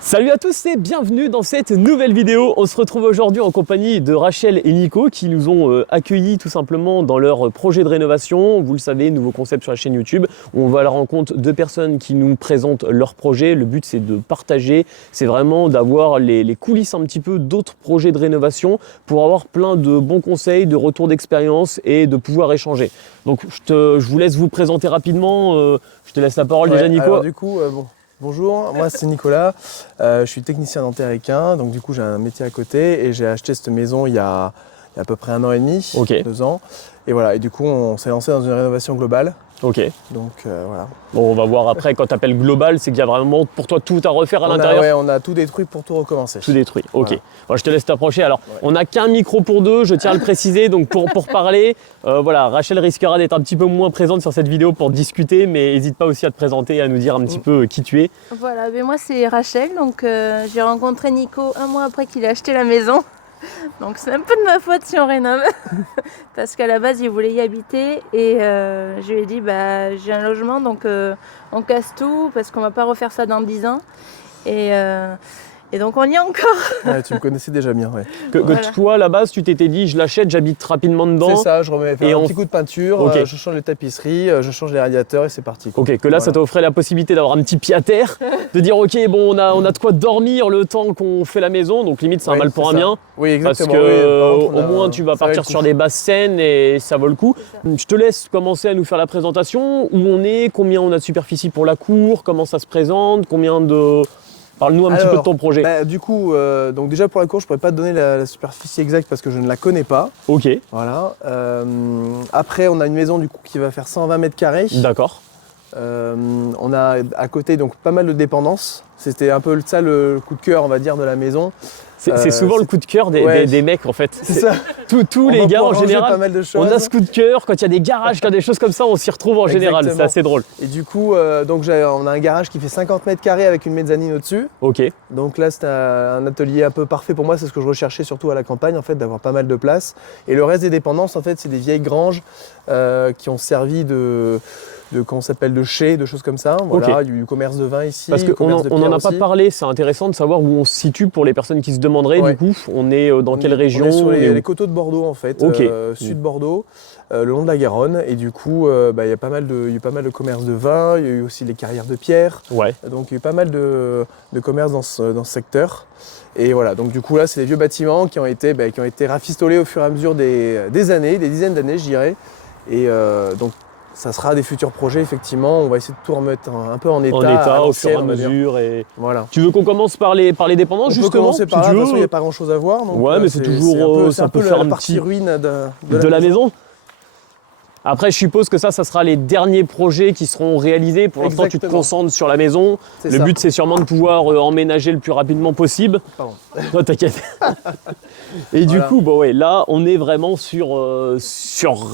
Salut à tous et bienvenue dans cette nouvelle vidéo. On se retrouve aujourd'hui en compagnie de Rachel et Nico qui nous ont accueillis tout simplement dans leur projet de rénovation. Vous le savez, nouveau concept sur la chaîne YouTube où on va à la rencontre de personnes qui nous présentent leur projet. Le but c'est de partager, c'est vraiment d'avoir les coulisses un petit peu d'autres projets de rénovation pour avoir plein de bons conseils, de retours d'expérience et de pouvoir échanger. Donc je vous laisse vous présenter rapidement. Je te laisse la parole déjà Nico. Alors, du coup, bonjour, moi c'est Nicolas, je suis technicien dentaire équin, donc du coup j'ai un métier à côté et j'ai acheté cette maison il y a à peu près 1 an et demi, 2 ans. Et voilà, et du coup on s'est lancé dans une rénovation globale. Ok. Donc voilà. Bon, on va voir après, quand tu appelles global, c'est qu'il y a vraiment pour toi tout à refaire à l'intérieur. Ouais, on a tout détruit pour tout recommencer. Tout détruit, ok. Voilà. Bon, je te laisse t'approcher. Alors, on n'a qu'un micro pour deux, je tiens à le préciser. Donc, pour parler, voilà, Rachel risquera d'être un petit peu moins présente sur cette vidéo pour discuter, mais n'hésite pas aussi à te présenter et à nous dire un petit peu qui tu es. Voilà, mais moi c'est Rachel, donc j'ai rencontré Nico 1 mois après qu'il ait acheté la maison. Donc c'est un peu de ma faute si on rénove. Parce qu'à la base il voulait y habiter et je lui ai dit bah j'ai un logement donc on casse tout parce qu'on va pas refaire ça dans 10 ans. Et donc on y est encore. Ouais, tu me connaissais déjà bien, ouais. Voilà. Que toi, à la base, tu t'étais dit, je l'achète, j'habite rapidement dedans. C'est ça, je remets un petit coup de peinture, okay. Je change les tapisseries, je change les radiateurs et c'est parti. Quoi. Ok, que là, ça t'offrait la possibilité d'avoir un petit pied à terre, de dire, ok, bon, on a de quoi dormir le temps qu'on fait la maison, donc limite, c'est un mal pour un bien. Oui, exactement. Parce que Contre, au moins, tu vas partir sur des bases saines et ça vaut le coup. Je te laisse commencer à nous faire la présentation, où on est, combien on a de superficie pour la cour, comment ça se présente, combien de... Parle-nous un petit peu de ton projet. Du coup, donc déjà pour la cour, je ne pourrais pas te donner la superficie exacte parce que je ne la connais pas. Ok. Voilà. Après, on a une maison du coup qui va faire 120 mètres carrés. D'accord. On a à côté donc pas mal de dépendances. C'était un peu ça le coup de cœur, on va dire, de la maison. C'est souvent le coup de cœur des mecs en fait. C'est ça. Tous les gars en général, pas mal de choses. On a ce coup de cœur, quand il y a des garages, quand il y a des choses comme ça, on s'y retrouve en général, c'est assez drôle. Et du coup, donc on a un garage qui fait 50 mètres carrés avec une mezzanine au-dessus. Ok. Donc là, c'est un atelier un peu parfait pour moi, c'est ce que je recherchais surtout à la campagne, en fait, d'avoir pas mal de place. Et le reste des dépendances, en fait, c'est des vieilles granges qui ont servi de chais, de choses comme ça. Voilà, okay. Du commerce de vin ici. Parce qu'on n'en a pas parlé, c'est intéressant de savoir où on se situe pour les personnes qui se demanderaient. Ouais. Du coup, on est dans quelle région? On est sur les coteaux de Bordeaux en fait, okay. Sud Bordeaux, le long de la Garonne. Et du coup, il y a pas mal de commerce de vin, il y a eu aussi les carrières de pierre. Ouais. Donc il y a eu pas mal de commerce dans ce secteur. Et voilà, donc du coup là, c'est des vieux bâtiments qui ont été rafistolés au fur et à mesure des années, des dizaines d'années, je dirais. Et donc, ça sera des futurs projets, effectivement. On va essayer de tout remettre un peu en état au fur et à mesure. Et... Voilà. Tu veux qu'on commence par les dépendances, justement? On peut commencer par là, de toute façon, il n'y a pas grand-chose à voir. Donc, ouais, mais c'est toujours... ça peut faire la partie ruine de la maison. Après, je suppose que ça sera les derniers projets qui seront réalisés. Pour l'instant, tu te concentres sur la maison. Le but, c'est sûrement de pouvoir emménager le plus rapidement possible. Pardon. Non, t'inquiète. Et du coup, bon, ouais, là, on est vraiment sur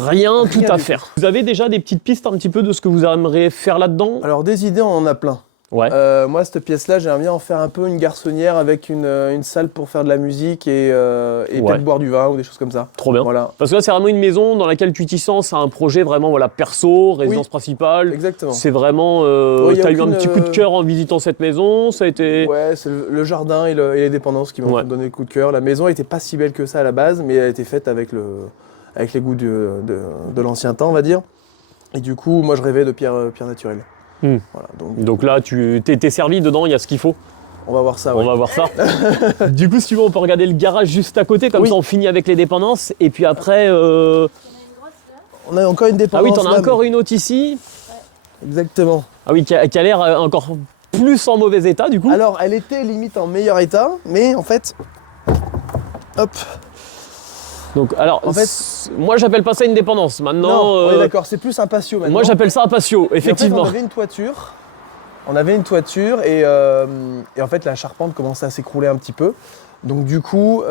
rien tout à faire. Vous avez déjà des petites pistes un petit peu de ce que vous aimeriez faire là-dedans? Alors, des idées, on en a plein. Ouais. Moi, cette pièce-là, j'aimerais bien en faire un peu une garçonnière avec une salle pour faire de la musique et peut-être boire du vin ou des choses comme ça. Trop bien. Voilà. Parce que là, c'est vraiment une maison dans laquelle tu t'y sens. C'est un projet vraiment perso, résidence principale. Exactement. C'est vraiment. Tu as eu un petit coup de cœur en visitant cette maison. Ça a été. Ouais, c'est le jardin et les dépendances qui m'ont donné le coup de cœur. La maison n'était pas si belle que ça à la base, mais elle a été faite avec les goûts de l'ancien temps, on va dire. Et du coup, moi, je rêvais de pierre naturelle. Voilà, donc là, tu t'es servi dedans, il y a ce qu'il faut. On va voir ça. On va voir ça. Du coup, si tu veux, on peut regarder le garage juste à côté, comme ça on finit avec les dépendances. Et puis après... On a encore une dépendance. Ah oui, t'en as encore une autre ici. Ouais. Exactement. Ah oui, qui a l'air encore plus en mauvais état du coup. Alors, elle était limite en meilleur état, mais en fait... Hop. Donc, alors, en fait, moi j'appelle pas ça une dépendance. Maintenant, non, oui, d'accord, c'est plus un patio maintenant. Moi j'appelle ça un patio, effectivement. En fait, on avait une toiture et en fait la charpente commençait à s'écrouler un petit peu. Donc du coup,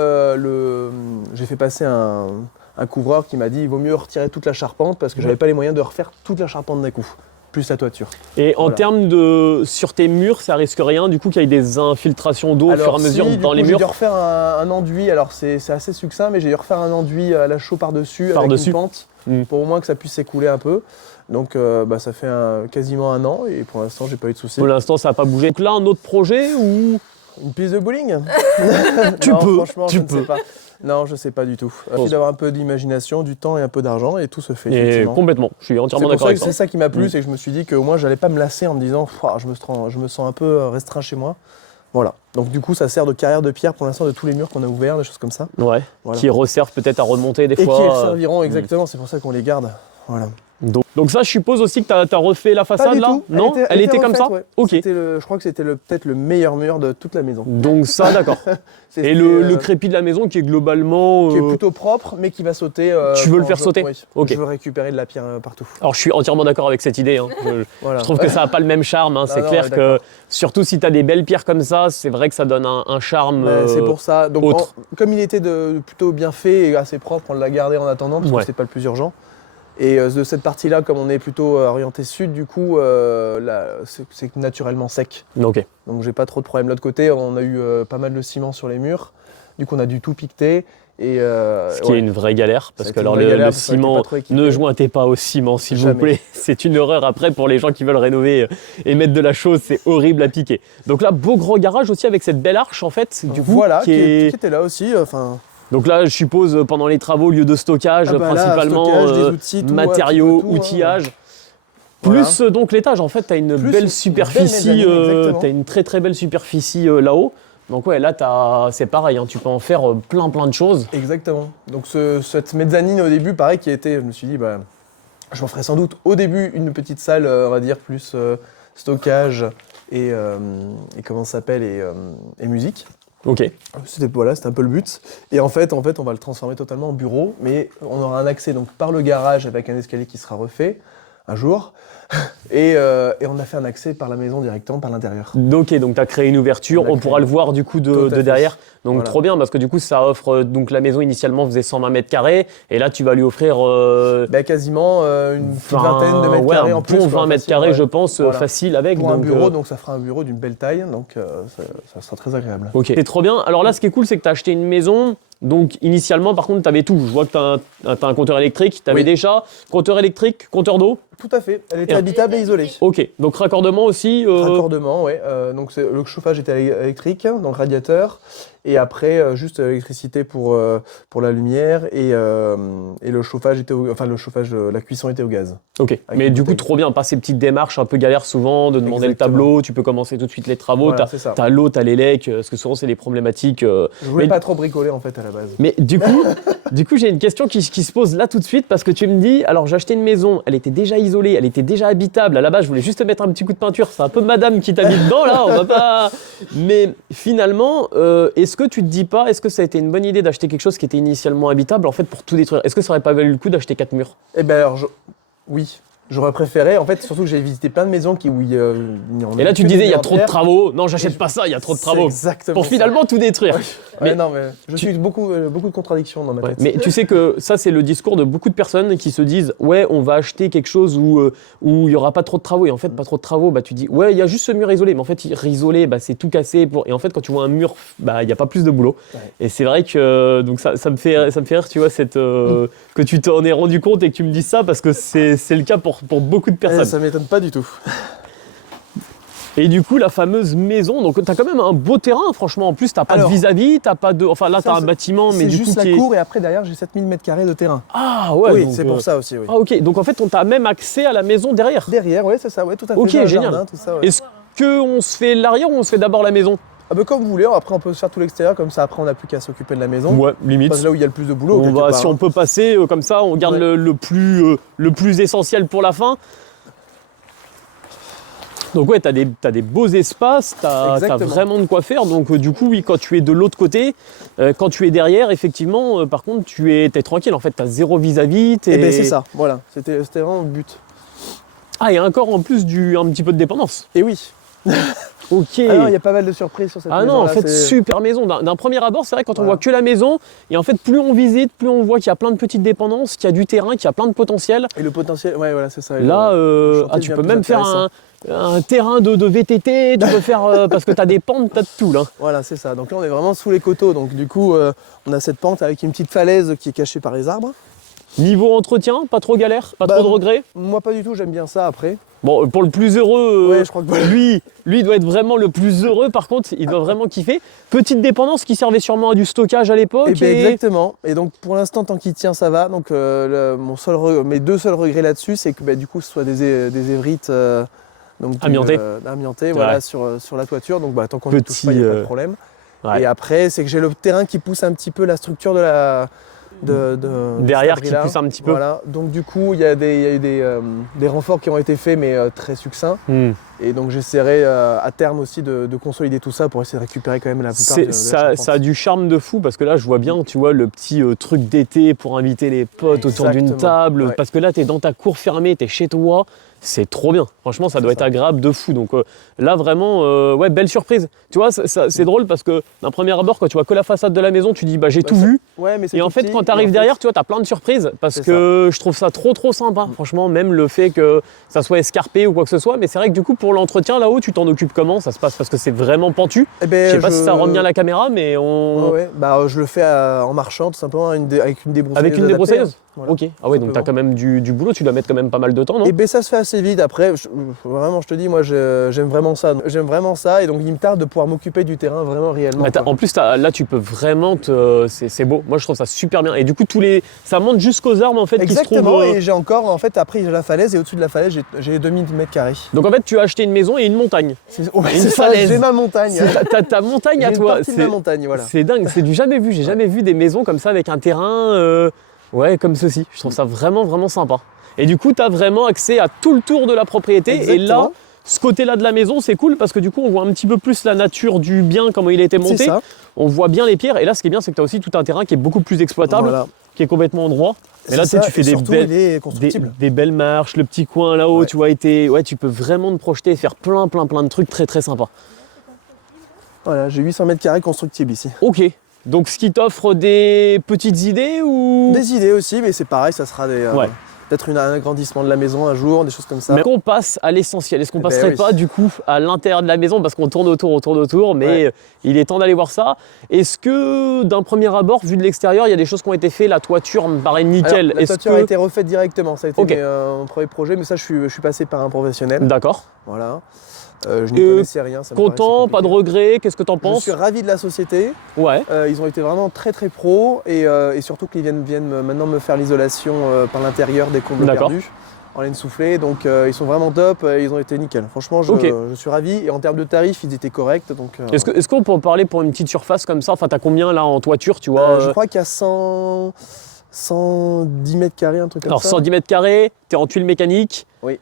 j'ai fait passer un couvreur qui m'a dit il vaut mieux retirer toute la charpente parce que j'avais pas les moyens de refaire toute la charpente d'un coup. Plus la toiture. Et en termes de... Sur tes murs, ça risque rien du coup qu'il y ait des infiltrations d'eau au fur et à mesure dans les murs? J'ai dû refaire un enduit, alors c'est assez succinct, mais j'ai dû refaire un enduit à la chaux par-dessus avec une pente pour au moins que ça puisse s'écouler un peu. Donc ça fait quasiment 1 an et pour l'instant j'ai pas eu de soucis. Pour l'instant ça n'a pas bougé. Donc là un autre projet ou Une piste de bowling? Tu Non, peux, franchement, tu je ne peux. sais pas. Non, je sais pas du tout. Il suffit d'avoir un peu d'imagination, du temps et un peu d'argent et tout se fait. Et Effectivement. complètement, je suis C'est entièrement pour d'accord ça avec que ça. c'est ça qui m'a plu, Mm. c'est que je me suis dit qu'au moins j'allais pas me lasser en me disant je me sens un peu restreint chez moi. Voilà. Donc du coup, ça sert de carrière de pierre pour l'instant de tous les murs qu'on a ouverts, des choses comme ça. Ouais, Voilà. qui resservent peut-être à remonter des Et fois. qui serviront exactement, c'est pour ça qu'on les garde. Voilà. Donc ça, je suppose aussi que tu as refait la Pas façade du là? tout. Non, elle était comme refaite, ça? ouais. Ok. Je crois que c'était peut-être le meilleur mur de toute la maison. Donc ça, d'accord. C'était, Et le crépi de la maison qui est globalement... qui est plutôt propre, mais qui va sauter. Tu veux le quand faire sauter? Oui. Ok. Je veux récupérer de la pierre partout. Alors je suis entièrement d'accord avec cette idée. Hein. Voilà. Je trouve que ça n'a pas le même charme. Hein. C'est non, clair ouais, que, d'accord. surtout si tu as des belles pierres comme ça, c'est vrai que ça donne un charme. C'est pour ça. Donc, autre. comme il était plutôt bien fait et assez propre, on l'a gardé en attendant parce Ouais. que c'est pas le plus urgent. Et de cette partie-là, comme on est plutôt orienté sud, du coup, c'est naturellement sec. Ok. Donc j'ai pas trop de problème. De l'autre côté, on a eu pas mal de ciment sur les murs. Du coup, on a dû tout piqueter. Et, Ce qui est une vraie galère, parce Ça a que été alors une vraie galère le parce qu'on était ciment, pas trop équipés. ne jointez pas au ciment s'il vous Jamais. plaît. C'est une horreur après pour les gens qui veulent rénover et mettre de la chose, c'est horrible à piquer. Donc là, beau gros garage aussi avec cette belle arche en fait, du coup, voilà, qui est... qui était là aussi. Donc là, je suppose pendant les travaux, lieu de stockage principalement, stockage, des outils, tout, matériaux, un petit peu tout, outillage. Voilà. Plus donc l'étage, en fait, tu as une Plus belle une superficie, belle mezzanine, exactement. tu as une très très belle superficie là-haut. Donc ouais, là, c'est pareil, hein, tu peux en faire plein de choses. Exactement. Donc cette mezzanine au début, pareil, je me suis dit, je m'en ferai sans doute au début une petite salle, on va dire, plus stockage et comment ça s'appelle, et musique. Ok. C'était un peu le but. Et en fait, on va le transformer totalement en bureau, mais on aura un accès donc par le garage avec un escalier qui sera refait un jour. Et on a fait un accès par la maison directement, par l'intérieur. Ok, donc tu as créé une ouverture, on pourra le voir du coup Tout de à fait. derrière. Donc Voilà. trop bien, parce que du coup ça offre, donc la maison initialement faisait 120 mètres carrés, et là tu vas lui offrir Quasiment une petite vingtaine de mètres ouais, carrés un en plus. bon 20 quoi, mètres facile, carrés ouais. je pense, Voilà. facile avec. Pour un donc, bureau, donc ça fera un bureau d'une belle taille, donc ça sera très agréable. Ok, c'est trop bien. Alors là, ce qui est cool, c'est que tu as acheté une maison. Donc initialement, par contre, tu avais tout. Je vois que tu as un compteur électrique, tu avais Oui. déjà compteur électrique, compteur d'eau. Tout à fait, elle était Et- habitable et isolée. Ok, donc raccordement aussi. Raccordement, ouais. Donc le chauffage était électrique, donc radiateur, et après juste l'électricité pour la lumière et le chauffage était la cuisson était au gaz. Ok, mais une du coup, bouteille. trop bien. Pas ces petites démarches un peu galères souvent de demander Exactement. le tableau. Tu peux commencer tout de suite les travaux. Voilà, c'est ça. T'as l'eau, t'as les lecs, parce que souvent c'est des problématiques. Je voulais mais- pas trop bricoler en fait à la base. Mais du coup, j'ai une question qui se pose là tout de suite parce que tu me dis, alors j'ai acheté une maison, elle était déjà isolée, elle était déjà habitable. À la base, je voulais juste te mettre un petit coup de peinture. C'est un peu madame qui t'a mis dedans là, on va pas. Mais finalement, est-ce que tu te dis pas, est-ce que ça a été une bonne idée d'acheter quelque chose qui était initialement habitable en fait pour tout détruire? Est-ce que ça aurait pas valu le coup d'acheter 4 murs? Eh ben alors, oui. J'aurais préféré, en fait, surtout que j'ai visité plein de maisons où il y a Et là, tu que disais, des il y a murs en trop de pierre. travaux. Non, j'achète pas ça, il y a trop de C'est travaux. exactement Pour ça. finalement tout détruire. Mais Mais- non, mais je suis beaucoup de contradictions dans ma Ouais, tête. mais tu sais que ça, c'est le discours de beaucoup de personnes qui se disent ouais, on va acheter quelque chose où il n'y aura pas trop de travaux. Et en fait, pas trop de travaux, bah, tu dis ouais, il y a juste ce mur isolé. Mais en fait, isolé, bah, c'est tout cassé. Et en fait, quand tu vois un mur, bah, il n'y a pas plus de boulot. Ouais. Et c'est vrai que donc ça me fait rire, tu vois, que tu t'en aies rendu compte et que tu me dises ça parce que c'est le cas pour beaucoup de personnes. Ça m'étonne pas du tout. Et du coup, la fameuse maison, donc tu as quand même un beau terrain, franchement. En plus, tu n'as pas Alors, de vis-à-vis, t'as pas de. Enfin, là, tu ça, as un bâtiment, mais C'est du coup. juste la qui est- cour et après derrière j'ai 7000 m² de terrain. Ah ouais, oui, donc, c'est pour ça aussi, oui. Ah ok, donc en fait, on t'a même accès à la maison derrière. Derrière, ouais, c'est ça, ouais, tout à fait. Ok, j'ai un génial. jardin, tout ça, ouais. Est-ce qu'on se fait l'arrière ou on se fait d'abord la maison? Ah bah comme vous voulez, après on peut se faire tout l'extérieur, comme ça après on n'a plus qu'à s'occuper de la maison. Ouais, limite. Parce que là où il y a le plus de boulot, On quelque va, part, si on hein. peut passer comme ça, on garde Ouais. le plus essentiel pour la fin. Donc ouais, t'as des beaux espaces, t'as Exactement. vraiment de quoi faire. Donc du coup, oui, quand tu es de l'autre côté, quand tu es derrière, effectivement, par contre, t'es tranquille. En fait, t'as zéro vis-à-vis. Eh ben c'est ça, voilà, c'était vraiment le but. Ah, et encore en plus un petit peu de dépendance. Et oui. Ok. Alors il y a pas mal de surprises sur cette Ah maison. non, en fait, super maison. D'un premier abord, c'est vrai, quand on Voilà. voit que la maison, et en fait, plus on visite, plus on voit qu'il y a plein de petites dépendances, qu'il y a du terrain, qu'il y a plein de potentiel. Et le potentiel, ouais, voilà, c'est ça. Là, le chantier tu devient peux plus même faire un terrain de VTT, tu peux faire, parce que tu as des pentes, tu as de tout là. Voilà, c'est ça. Donc là, on est vraiment sous les coteaux. Donc du coup, on a cette pente avec une petite falaise qui est cachée par les arbres. Niveau entretien, pas trop galère, pas Bah, trop de regrets? Moi pas du tout, j'aime bien ça après. Bon, pour le plus heureux, Ouais, je crois que lui doit être vraiment le plus heureux. Par contre, il doit vraiment kiffer. Petite dépendance qui servait sûrement à du stockage à l'époque. Et exactement. Et donc pour l'instant, tant qu'il tient, ça va. Donc mes deux seuls regrets là-dessus, c'est que du coup, ce soit des évrites donc amiantées, voilà, Ouais. sur la toiture. Donc tant qu'on ne touche pas, il n'y a pas de problème. Ouais. Et après, c'est que j'ai le terrain qui pousse un petit peu la structure de la Derrière du qui Sabrina. pousse un petit peu. Voilà. Donc du coup, il y a eu des renforts qui ont été faits, mais très succincts. Hmm. Et donc j'essaierai à terme aussi de consolider tout ça pour essayer de récupérer quand même la plupart de la charpente. Ça a du charme de fou parce que là je vois bien, tu vois, le petit truc d'été pour inviter les potes autour d'une Exactement. table, Ouais. parce que là tu es dans ta cour fermée, tu es chez toi, c'est trop bien. Franchement, ça doit être agréable de fou. Donc là vraiment, ouais, belle surprise. Tu vois, c'est drôle parce que d'un premier abord, quand tu vois que la façade de la maison, tu dis bah j'ai tout vu. Ouais, mais c'est Et en tout fait, petit, quand tu et arrives en fait, derrière, tu vois, tu as plein de surprises parce C'est que je trouve ça trop sympa. Franchement, même le fait que ça soit escarpé ou quoi que ce soit. Mais c'est vrai que du coup, pour l'entretien là-haut, tu t'en occupes comment? Ça se passe parce que c'est vraiment pentu. eh ben, Je sais pas si ça rend bien la caméra, mais on. Ouais, je le fais en marchant tout simplement avec une débroussailleuse. Avec une adaptée, débroussailleuse. Voilà. Ok. Ah ouais, donc t'as Simplement. quand même du boulot, tu dois mettre quand même pas mal de temps, non? Et ben ça se fait assez vite. Après, vraiment, je te dis, moi, j'aime vraiment ça. J'aime vraiment ça, et donc il me tarde de pouvoir m'occuper du terrain vraiment réellement. Bah, en plus, là, tu peux vraiment c'est beau. Moi, je trouve ça super bien. Et du coup, ça monte jusqu'aux arbres en fait qui se Exactement. trouvent. Et j'ai encore, en fait, après j'ai la falaise, et au-dessus de la falaise, j'ai 2000 mètres carrés. Donc en fait, tu as acheté une maison et une montagne. Ouais, Une c'est ça. falaise. J'ai ma montagne. T'as ta montagne J'ai à une toi. partie de ma montagne, voilà. C'est dingue. C'est du jamais vu. J'ai jamais vu des maisons comme ça avec un terrain. Ouais, comme ceci. Je trouve ça vraiment sympa. Et du coup, tu as vraiment accès à tout le tour de la propriété. Et là, Exactement. ce côté-là de la maison, c'est cool parce que du coup, on voit un petit peu plus la nature du bien, comment il a été monté. C'est ça. On voit bien les pierres. Et là, ce qui est bien, c'est que tu as aussi tout un terrain qui est beaucoup plus exploitable, Voilà. qui est complètement en droit. Et là, tu C'est sais, ça, tu fais et des surtout, il est constructible. des belles marches, le petit coin là-haut, Ouais. tu vois, tu peux vraiment te projeter et faire plein de trucs très sympas. Voilà, j'ai 800 mètres carrés constructibles ici. Ok. Donc, ce qui t'offre des petites idées ou. Des idées aussi, mais c'est pareil, ça sera Ouais. peut-être un agrandissement de la maison un jour, des choses comme ça. Mais qu'on passe à l'essentiel. Est-ce qu'on Eh ben passerait oui. pas du coup à l'intérieur de la maison parce qu'on tourne autour, mais Ouais. il est temps d'aller voir ça. Est-ce que d'un premier abord, vu de l'extérieur, il y a des choses qui ont été faites? La toiture me paraît nickel. Alors, la Est-ce toiture que a été refaite directement, ça a été Ok. mon premier projet, mais ça je suis passé par un professionnel. D'accord. Voilà. Je n'y connaissais rien, ça me Content, paraissait pas de compliqué. regrets. Qu'est-ce que t'en Je penses? suis ravi de la société. Ouais. Ils ont été vraiment très pros et surtout qu'ils viennent maintenant me faire l'isolation par l'intérieur des combles D'accord. perdus en laine soufflée. Donc ils sont vraiment top, ils ont été nickel. Franchement, Ok. je suis ravi, et en termes de tarifs, ils étaient corrects. Donc, Est-ce qu'on peut en parler pour une petite surface comme ça? Enfin, t'as combien là en toiture, tu vois? je crois qu'il y a 110 mètres carrés, un truc comme Alors ça. 110 mètres carrés, t'es en tuiles mécaniques. Oui.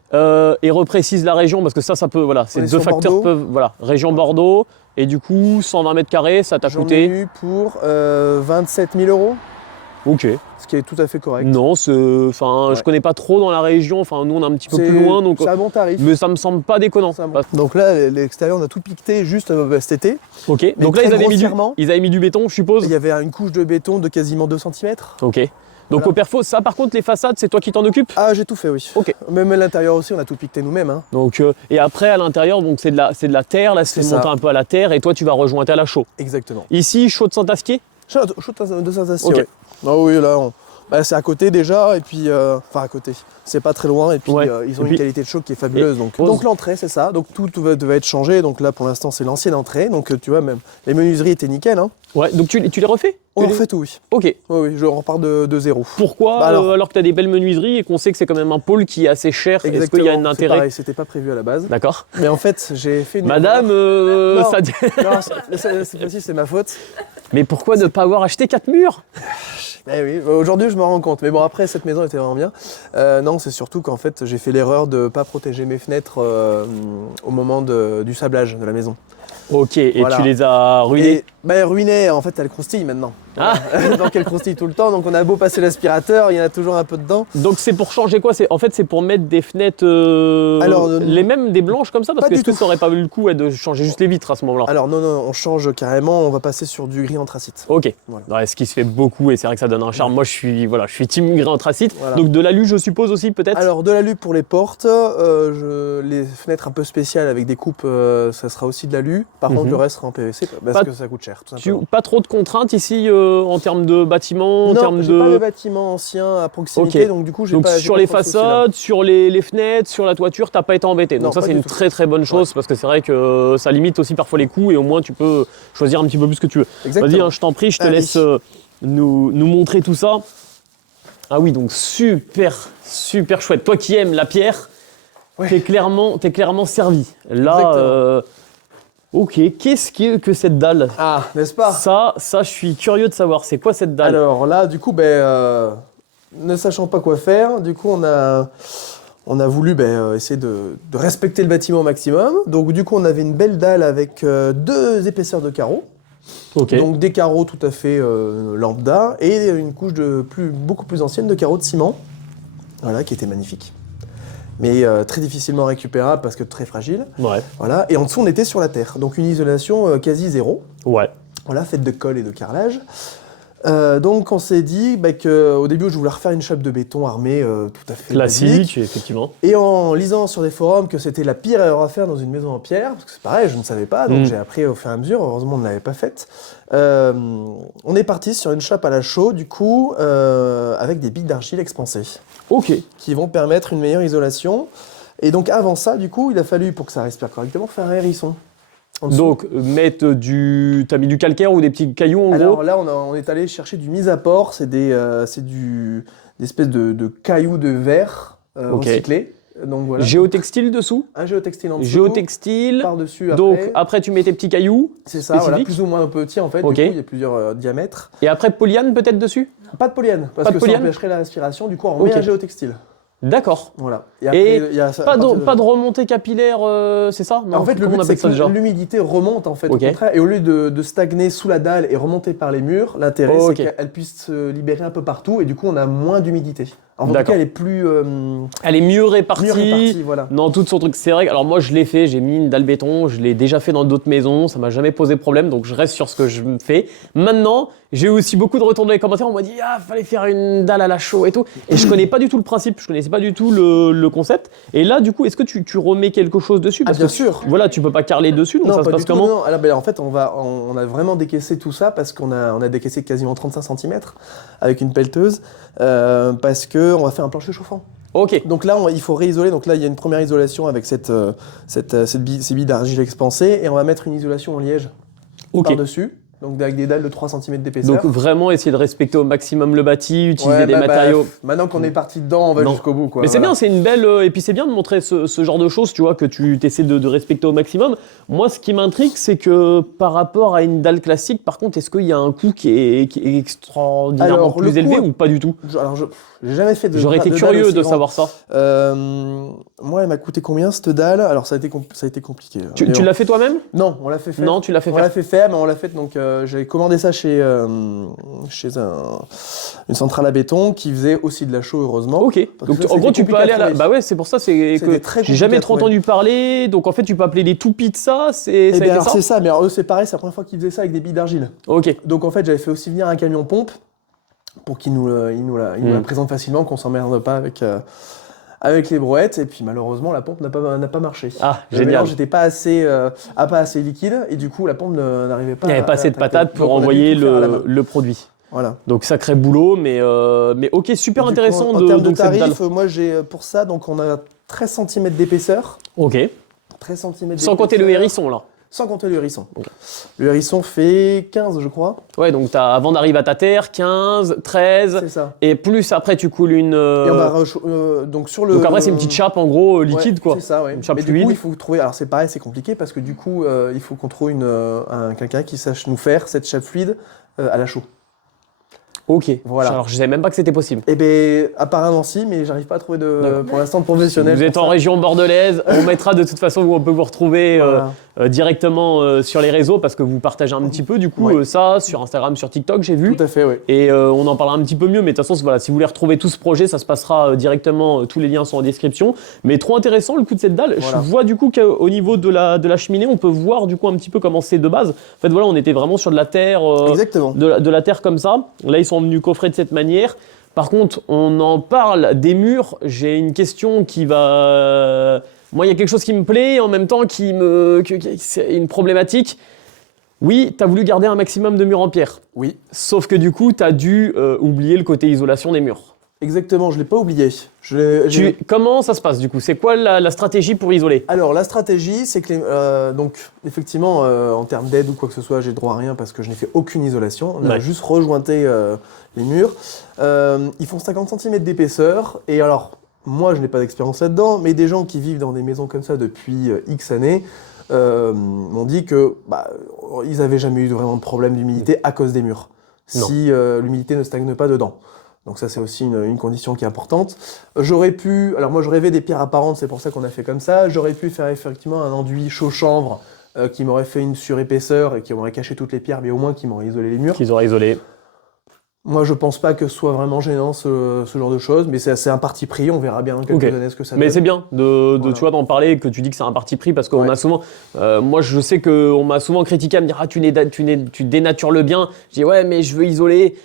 Et reprécise la région parce que ça peut, voilà, ces On est deux sur facteurs Bordeaux. peuvent, voilà, région Bordeaux. Et du coup, 120 mètres carrés, ça t'a J'en ai coûté. eu pour 27 000 euros, Ok. ce qui est tout à fait correct. Non, enfin, je Ouais. connais pas trop dans la région. Enfin, nous, on est un petit peu C'est plus loin, donc. c'est un bon tarif. Mais ça me semble pas déconnant. C'est un bon- Donc là, l'extérieur, on a tout piqueté juste cet été. Ok. Donc là, très ils avaient grossièrement. mis du béton, je suppose. Il y avait une couche de béton de quasiment 2 cm. Ok. Donc Voilà. au perfo, ça, par contre, les façades, c'est toi qui t'en occupes. Ah, j'ai tout fait, oui. Ok. Même à l'intérieur aussi, on a tout piqueté nous-mêmes. Hein. Donc et après à l'intérieur, donc c'est de la terre. Là, c'est C'est monté ça. un peu à la terre, et toi, tu vas rejoindre à la chaux. Exactement. Ici, chaux de Saint-Astier. Chaud de Saint-Astier, Ok. oui. Ah oui, là, c'est à côté déjà, et puis, enfin à côté, c'est pas très loin, et puis Ouais. ils ont Et puis- une qualité de chaud qui est fabuleuse. Donc Rose. l'entrée, c'est ça, donc tout va être changé, donc là pour l'instant c'est l'ancienne entrée, donc tu vois, même les menuiseries étaient nickel. Hein. Ouais. Donc tu les refais. On Tu les- refait tout, oui. Ok. Oui, oui, je repars de zéro. Pourquoi Bah alors que tu as des belles menuiseries et qu'on sait que c'est quand même un pôle qui est assez cher, est-ce Exactement, qu'il y a un c'est intérêt? pareil, c'était pas prévu à la base. D'accord. Mais en fait, j'ai fait une Madame, erreur. Non. ça dit- Non, cette fois-ci c'est ma faute. Mais pourquoi ne pas avoir acheté 4 murs? Eh oui, aujourd'hui je me rends compte. Mais bon, après, cette maison était vraiment bien. Non, c'est surtout qu'en fait, j'ai fait l'erreur de ne pas protéger mes fenêtres au moment du sablage de la maison. Ok, et Voilà. tu les as ruinés. Et elle ruinait, en fait, elle croustille maintenant. Ah. Donc elle croustille tout le temps. Donc on a beau passer l'aspirateur, il y en a toujours un peu dedans. Donc c'est pour changer quoi? En fait, c'est pour mettre des fenêtres Alors, les mêmes, des blanches comme ça? Parce pas que du est-ce que tout. ça aurait pas eu le coup de changer juste les vitres à ce moment-là? Alors non, on change carrément, on va passer sur du gris anthracite. Ok. Voilà. Ouais, ce qui se fait beaucoup et c'est vrai que ça donne un charme. Moi, je suis team gris anthracite. Voilà. Donc de l'alu, je suppose aussi peut-être. Alors de l'alu pour les portes, les fenêtres un peu spéciales avec des coupes, ça sera aussi de l'alu. Par contre, Mhm. le reste sera en PVC parce Pas- que ça coûte cher. Tout simplement. Pas trop de contraintes ici en termes de bâtiment, en Non, termes j'ai pas de de... bâtiment ancien à proximité, Ok. donc du coup, j'ai Donc pas. sur j'ai les pas trop ce souci-là. façades, sur les fenêtres, sur la toiture, t'as pas été embêté. Non, Donc ça, pas c'est du une tout. très très bonne chose parce que c'est vrai que ça limite aussi parfois les coûts et au moins tu peux choisir un petit peu plus ce que tu veux. Exactement. Vas-y, hein, je t'en prie, je te Allez. laisse nous montrer tout ça. Ah oui, donc super chouette. Toi qui aimes la pierre, Ouais. t'es clairement servi. Là, Exactement. ok, qu'est-ce que cette dalle? Ah, n'est-ce pas? Ça, je suis curieux de savoir. C'est quoi cette dalle? Alors là, du coup, ne sachant pas quoi faire, du coup, on a voulu essayer de respecter le bâtiment au maximum. Donc, du coup, on avait une belle dalle avec 2 épaisseurs de carreaux. Ok. Donc, des carreaux tout à fait lambda et une couche beaucoup plus ancienne de carreaux de ciment. Voilà, qui était magnifique. Mais très difficilement récupérable parce que très fragile. Ouais. Voilà. Et en dessous, on était sur la terre. Donc, une isolation quasi zéro. Ouais. Voilà, faite de colle et de carrelage. Donc on s'est dit qu'au début je voulais refaire une chape de béton armée tout à fait basique. Classique, effectivement. Et en lisant sur des forums que c'était la pire erreur à faire dans une maison en pierre, parce que c'est pareil, je ne savais pas, donc j'ai appris au fur et à mesure, heureusement on ne l'avait pas faite. On est parti sur une chape à la chaux, du coup, avec des billes d'argile expansées, Ok. qui vont permettre une meilleure isolation. Et donc avant ça, du coup, il a fallu, pour que ça respire correctement, faire un hérisson. En dessous. Donc, t'as mis du calcaire ou des petits cailloux en Alors gros? là, on est allé chercher du mise à port, c'est des espèces de cailloux de verre Ok. recyclés. Donc voilà. Géotextile dessous? Un géotextile en dessous. Géotextile. Par-dessus après. Donc, après, tu mets tes petits cailloux. C'est ça, voilà, spécifiques. plus ou moins petit en fait. Ok. Du coup, il y a plusieurs diamètres. Et après, polyane peut-être dessus? Pas de polyène, parce Pas de que polyène ça empêcherait la respiration. Du coup, on Ok. met un géotextile. D'accord. Voilà. Et il y a ça- Pas à partir de remontée capillaire, c'est ça? Non, En fait, le comment but, on appelle c'est ça que déjà? l'humidité remonte, en fait, Ok. au contraire. Et au lieu de stagner sous la dalle et remonter par les murs, l'intérêt, Ok. c'est qu'elle puisse se libérer un peu partout. Et du coup, on a moins d'humidité. En tout D'accord. cas, elle est plus Elle est mieux répartie. mieux répartie, voilà. Dans tout son truc. C'est vrai que, alors moi je l'ai fait, j'ai mis une dalle béton, je l'ai déjà fait dans d'autres maisons, ça m'a jamais posé problème, donc je reste sur ce que je me fais. Maintenant, j'ai eu aussi beaucoup de retours dans les commentaires, on m'a dit ah fallait faire une dalle à la chaux et tout, et je connais pas du tout le principe, je connaissais pas du tout le concept. Et là du coup, est-ce que tu remets quelque chose dessus? Ah, Parce bien que sûr. Voilà, tu peux pas carreler dessus, donc Non, ça se pas passe du tout. comment? Non. Alors, en fait, on a vraiment décaissé tout ça parce qu'on a décaissé quasiment 35 cm avec une pelleteuse parce qu'on va faire un plancher chauffant. Ok. Donc là, il faut réisoler. Donc là, il y a une première isolation avec ces billes d'argile expansées et on va mettre une isolation en liège Ok. par-dessus. Donc avec des dalles de 3 cm d'épaisseur. Donc vraiment essayer de respecter au maximum le bâti, utiliser Ouais, des matériaux. maintenant qu'on est parti dedans, on va Non. jusqu'au bout, quoi. Mais c'est Voilà. bien, c'est une belle. Et puis c'est bien de montrer ce genre de choses, tu vois, que tu essaies de respecter au maximum. Moi, ce qui m'intrigue, c'est que par rapport à une dalle classique, par contre, est-ce qu'il y a un coût qui est extraordinairement Alors, le plus élevé coût- ou pas du tout? J'ai jamais fait de J'aurais été de dalle curieux aussi de grande. savoir ça. Moi, elle m'a coûté combien cette dalle? Alors ça a été compliqué. Tu Mais l'as fait toi-même? Non, on l'a fait faire. Non, tu l'as fait On faire. l'a fait faire, mais on l'a fait donc j'avais commandé ça chez une centrale à béton qui faisait aussi de la chaux, heureusement. Ok. Parce Donc que ça, en gros, c'était tu peux compliqué aller à à la. trouver. Bah ouais, c'est pour ça, c'est C'était que très j'ai jamais compliqué à trop trouver. entendu parler. Donc en fait, tu peux appeler des toupies de ça. Ça Eh a bien, été alors, ça? c'est ça, mais alors, eux c'est pareil, c'est la première fois qu'ils faisaient ça avec des billes d'argile. Ok. Donc en fait, j'avais fait aussi venir un camion pompe pour qu'il nous la présente facilement, qu'on s'emmerde pas avec les brouettes. Et puis malheureusement, la pompe n'a pas marché. Ah, Le génial. mélange n'était pas assez liquide et du coup, la pompe n'arrivait pas. Il n'y avait pas assez de tracter. patates pour Donc, on a dû envoyer tout faire à la main. le produit. Voilà. Donc sacré boulot, mais ok, super Du coup, intéressant en termes de donc cette dalle. tarifs, moi j'ai pour ça, donc on a 13 cm d'épaisseur. Ok. 13 cm Sans compter le hérisson là. Sans compter le hérisson. Ok. Le hérisson fait 15, je crois. Ouais, donc avant d'arriver à ta terre, 15, 13, C'est ça. et plus après tu coules une. Et on va donc sur le. Donc après c'est une petite chape en gros liquide Ouais, quoi. C'est ça, ouais. Une chape Mais du fluide. coup, il faut trouver. Alors c'est pareil, c'est compliqué parce que du coup, il faut qu'on trouve quelqu'un qui sache nous faire cette chape fluide à la chaux. Ok. Voilà. Alors je savais même pas que c'était possible. Eh bien, apparemment si, mais j'arrive pas à trouver pour l'instant de professionnel. Vous êtes pour en ça. région bordelaise, on mettra de toute façon où on peut vous retrouver Voilà. directement sur les réseaux parce que vous partagez un petit peu du coup Ouais. ça sur Instagram, sur TikTok, j'ai vu. Tout à fait, oui. Et on en parlera un petit peu mieux, mais de toute façon, voilà, si vous voulez retrouver tout ce projet, ça se passera directement, tous les liens sont en description. Mais trop intéressant le coup de cette dalle. Voilà. Je vois du coup qu'au niveau de la cheminée, on peut voir du coup un petit peu comment c'est de base. En fait, voilà, on était vraiment sur de la terre, Exactement. de la terre comme ça. Là, ils sont venus coffrer de cette manière. Par contre, on en parle des murs. J'ai une question qui va... Moi, il y a quelque chose qui me plaît, en même temps c'est une problématique. Oui, tu as voulu garder un maximum de murs en pierre. Oui, Sauf que du coup, tu as dû oublier le côté isolation des murs. exactement, je ne l'ai pas oublié. Comment ça se passe du coup? C'est quoi la stratégie pour isoler? Alors, la stratégie, c'est que, donc, effectivement, en termes d'aide ou quoi que ce soit, j'ai droit à rien parce que je n'ai fait aucune isolation. On a Ouais. juste rejointé les murs. Ils font 50 cm d'épaisseur. Et alors, moi, je n'ai pas d'expérience là-dedans, mais des gens qui vivent dans des maisons comme ça depuis X années m'ont dit que ils n'avaient jamais eu vraiment de problème d'humidité à cause des murs. Non. Si l'humidité ne stagne pas dedans. Donc ça, c'est aussi une condition qui est importante. Alors moi je rêvais des pierres apparentes, c'est pour ça qu'on a fait comme ça. J'aurais pu faire effectivement un enduit chaud-chanvre qui m'aurait fait une surépaisseur et qui m'aurait caché toutes les pierres, mais au moins qui m'aurait isolé les murs. Qu'ils auraient isolé. Moi je pense pas que ce soit vraiment gênant ce genre de choses, mais c'est un parti pris, on verra bien dans quelques Ok. années ce que ça Mais donne. c'est bien Voilà. tu vois, d'en parler, que tu dis que c'est un parti pris parce qu'on Ouais. a souvent. Moi, je sais qu'on m'a souvent critiqué à me dire: ah, tu dénatures le bien. Je dis: ouais, mais je veux isoler.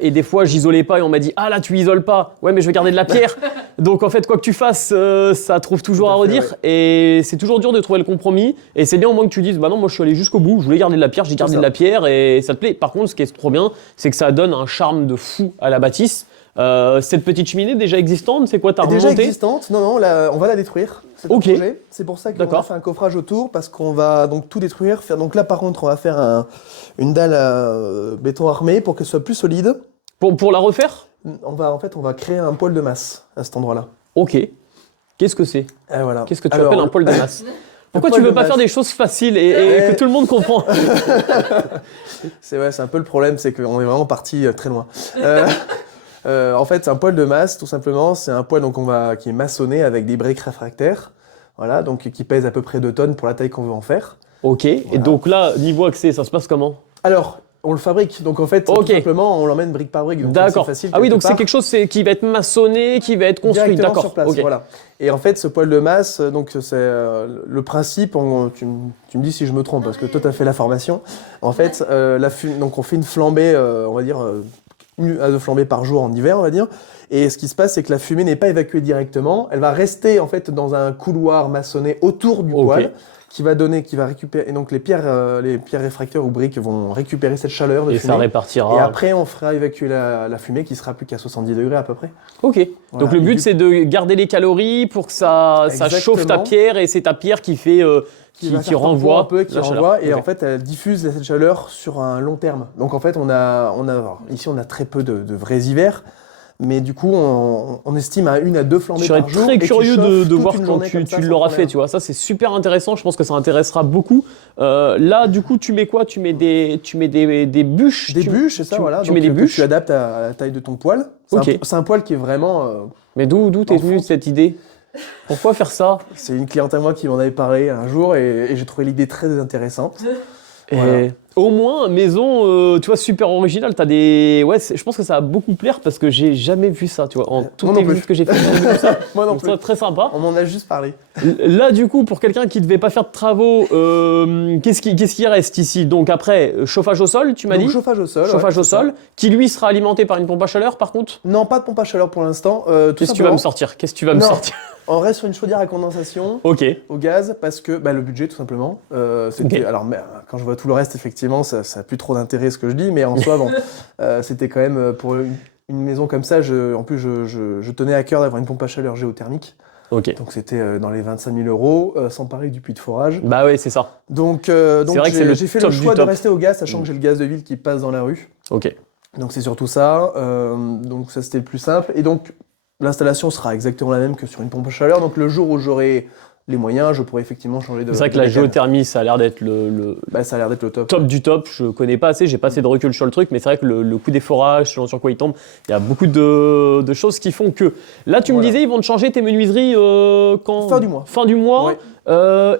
Et des fois, j'isolais pas et on m'a dit: ah là, tu isoles pas. Ouais, mais je veux garder de la pierre. Donc en fait, quoi que tu fasses, ça trouve toujours Tout à à fait, redire. Et c'est toujours dur de trouver le compromis. Et c'est bien au moins que tu dises: bah non, moi je suis allé jusqu'au bout. Je voulais garder de la pierre, j'ai gardé ça. de la pierre et ça te plaît. Par contre, ce qui est trop bien, c'est que ça donne un charme de fou à la bâtisse. Cette petite cheminée déjà existante, c'est quoi? T'as Elle est déjà remonté? existante, non, on va la détruire. C'est Ok. un projet. C'est pour ça qu'on D'accord. a fait un coffrage autour, parce qu'on va donc tout détruire. Donc là, par contre, on va faire une dalle à béton armé pour qu'elle soit plus solide. Pour la refaire? On va créer un poêle de masse à cet endroit-là. Ok. Qu'est-ce que c'est? Et voilà. Qu'est-ce que tu Alors, appelles un poêle de masse? Pourquoi tu poêle veux de pas masse. faire des choses faciles et que tout le monde comprend? C'est un peu le problème, c'est qu'on est vraiment parti très loin. En fait, c'est un poêle de masse, tout simplement. C'est un poêle qui est maçonné avec des briques réfractaires, voilà, donc qui pèse à peu près 2 tonnes pour la taille qu'on veut en faire. Ok. Et Voilà. donc là, niveau accès, ça se passe comment? Alors, on le fabrique, donc en fait, Ok. tout simplement, on l'emmène brique par brique. Donc D'accord. c'est facile. Ah oui, donc quelque c'est part. quelque chose qui va être maçonné, qui va être construit. Directement D'accord. sur place, Ok. voilà. Et en fait, ce poêle de masse, donc c'est le principe. Tu me dis si je me trompe parce que toi t'as fait la formation. En fait, donc on fait une flambée, on va dire une à 2 flambées par jour en hiver, on va dire. Et ce qui se passe, c'est que la fumée n'est pas évacuée directement. Elle va rester en fait dans un couloir maçonné autour du Ok. poêle. Qui va récupérer. Et donc les pierres réfractaires ou briques vont récupérer cette chaleur de Et fumée. ça répartira. Et après, on fera évacuer la fumée qui sera plus qu'à 70 degrés à peu près. Ok. Voilà. Donc le Et but, du- c'est de garder les calories pour que ça chauffe ta Exactement. pierre et c'est ta pierre qui fait qui va faire tampon renvoie un peu, qui la renvoie, chaleur. et Ok. en fait elle diffuse cette chaleur sur un long terme. Donc en fait ici on a très peu de vrais hivers, mais du coup on estime à 1 à 2 flambées Je serais par jour. très et qui curieux chauffent de toute voir une quand journée comme ça tu sans l'auras fait, problème. tu vois. Ça, c'est super intéressant. Je pense que ça intéressera beaucoup. Là, du coup, tu mets quoi? Tu mets des bûches? Des bûches, c'est ça, tu- voilà. Tu donc, mets des que bûches? tu adaptes à la taille de ton poêle. Ok. C'est un poêle qui est vraiment. Mais d'où t'es En venue fonte. cette idée? Pourquoi faire ça? C'est une cliente à moi qui m'en avait parlé un jour et j'ai trouvé l'idée très intéressante. Voilà. Et au moins, maison, tu vois, super originale. T'as des. Ouais, je pense que ça va beaucoup plaire parce que j'ai jamais vu ça, tu vois. En toutes non les plus. visites que j'ai faites, j'ai jamais vu ça. Moi non Donc, plus. ça, très sympa. On m'en a juste parlé. Là, du coup, pour quelqu'un qui ne devait pas faire de travaux, qu'est-ce qui reste ici? Donc, après, chauffage au sol, tu m'as Donc dit? chauffage au sol. Chauffage ouais, au c'est ça. sol, qui lui sera alimenté par une pompe à chaleur, par contre? Non, pas de pompe à chaleur pour l'instant. Tout Qu'est-ce que tu vas simplement, me sortir? Qu'est-ce que tu vas me Non. sortir? on reste sur une chaudière à condensation. Ok. Au gaz parce que le budget tout simplement. Ok. Alors quand je vois tout le reste effectivement ça n'a plus trop d'intérêt ce que je dis mais en soi bon c'était quand même pour une maison comme ça en plus je tenais à cœur d'avoir une pompe à chaleur géothermique Ok. donc c'était dans les 25 000 euros sans parler du puits de forage Bah oui, c'est ça. donc vrai que c'est le j'ai fait top le du choix de top. rester au gaz sachant que j'ai le gaz de ville qui passe dans la rue Ok. donc c'est surtout ça donc ça c'était le plus simple et donc l'installation sera exactement la même que sur une pompe à chaleur donc le jour où j'aurai les moyens, je pourrais effectivement changer de. C'est vrai que de la méthane. géothermie, ça a l'air d'être le Ça a l'air d'être le top. top du top. Je connais pas assez, j'ai pas assez de recul sur le truc, mais c'est vrai que le coup des forages, selon sur quoi il tombe, il y a beaucoup de choses qui font que. Là, tu me Voilà. disais, ils vont te changer tes menuiseries quand Fin du mois. Fin du mois. Ouais.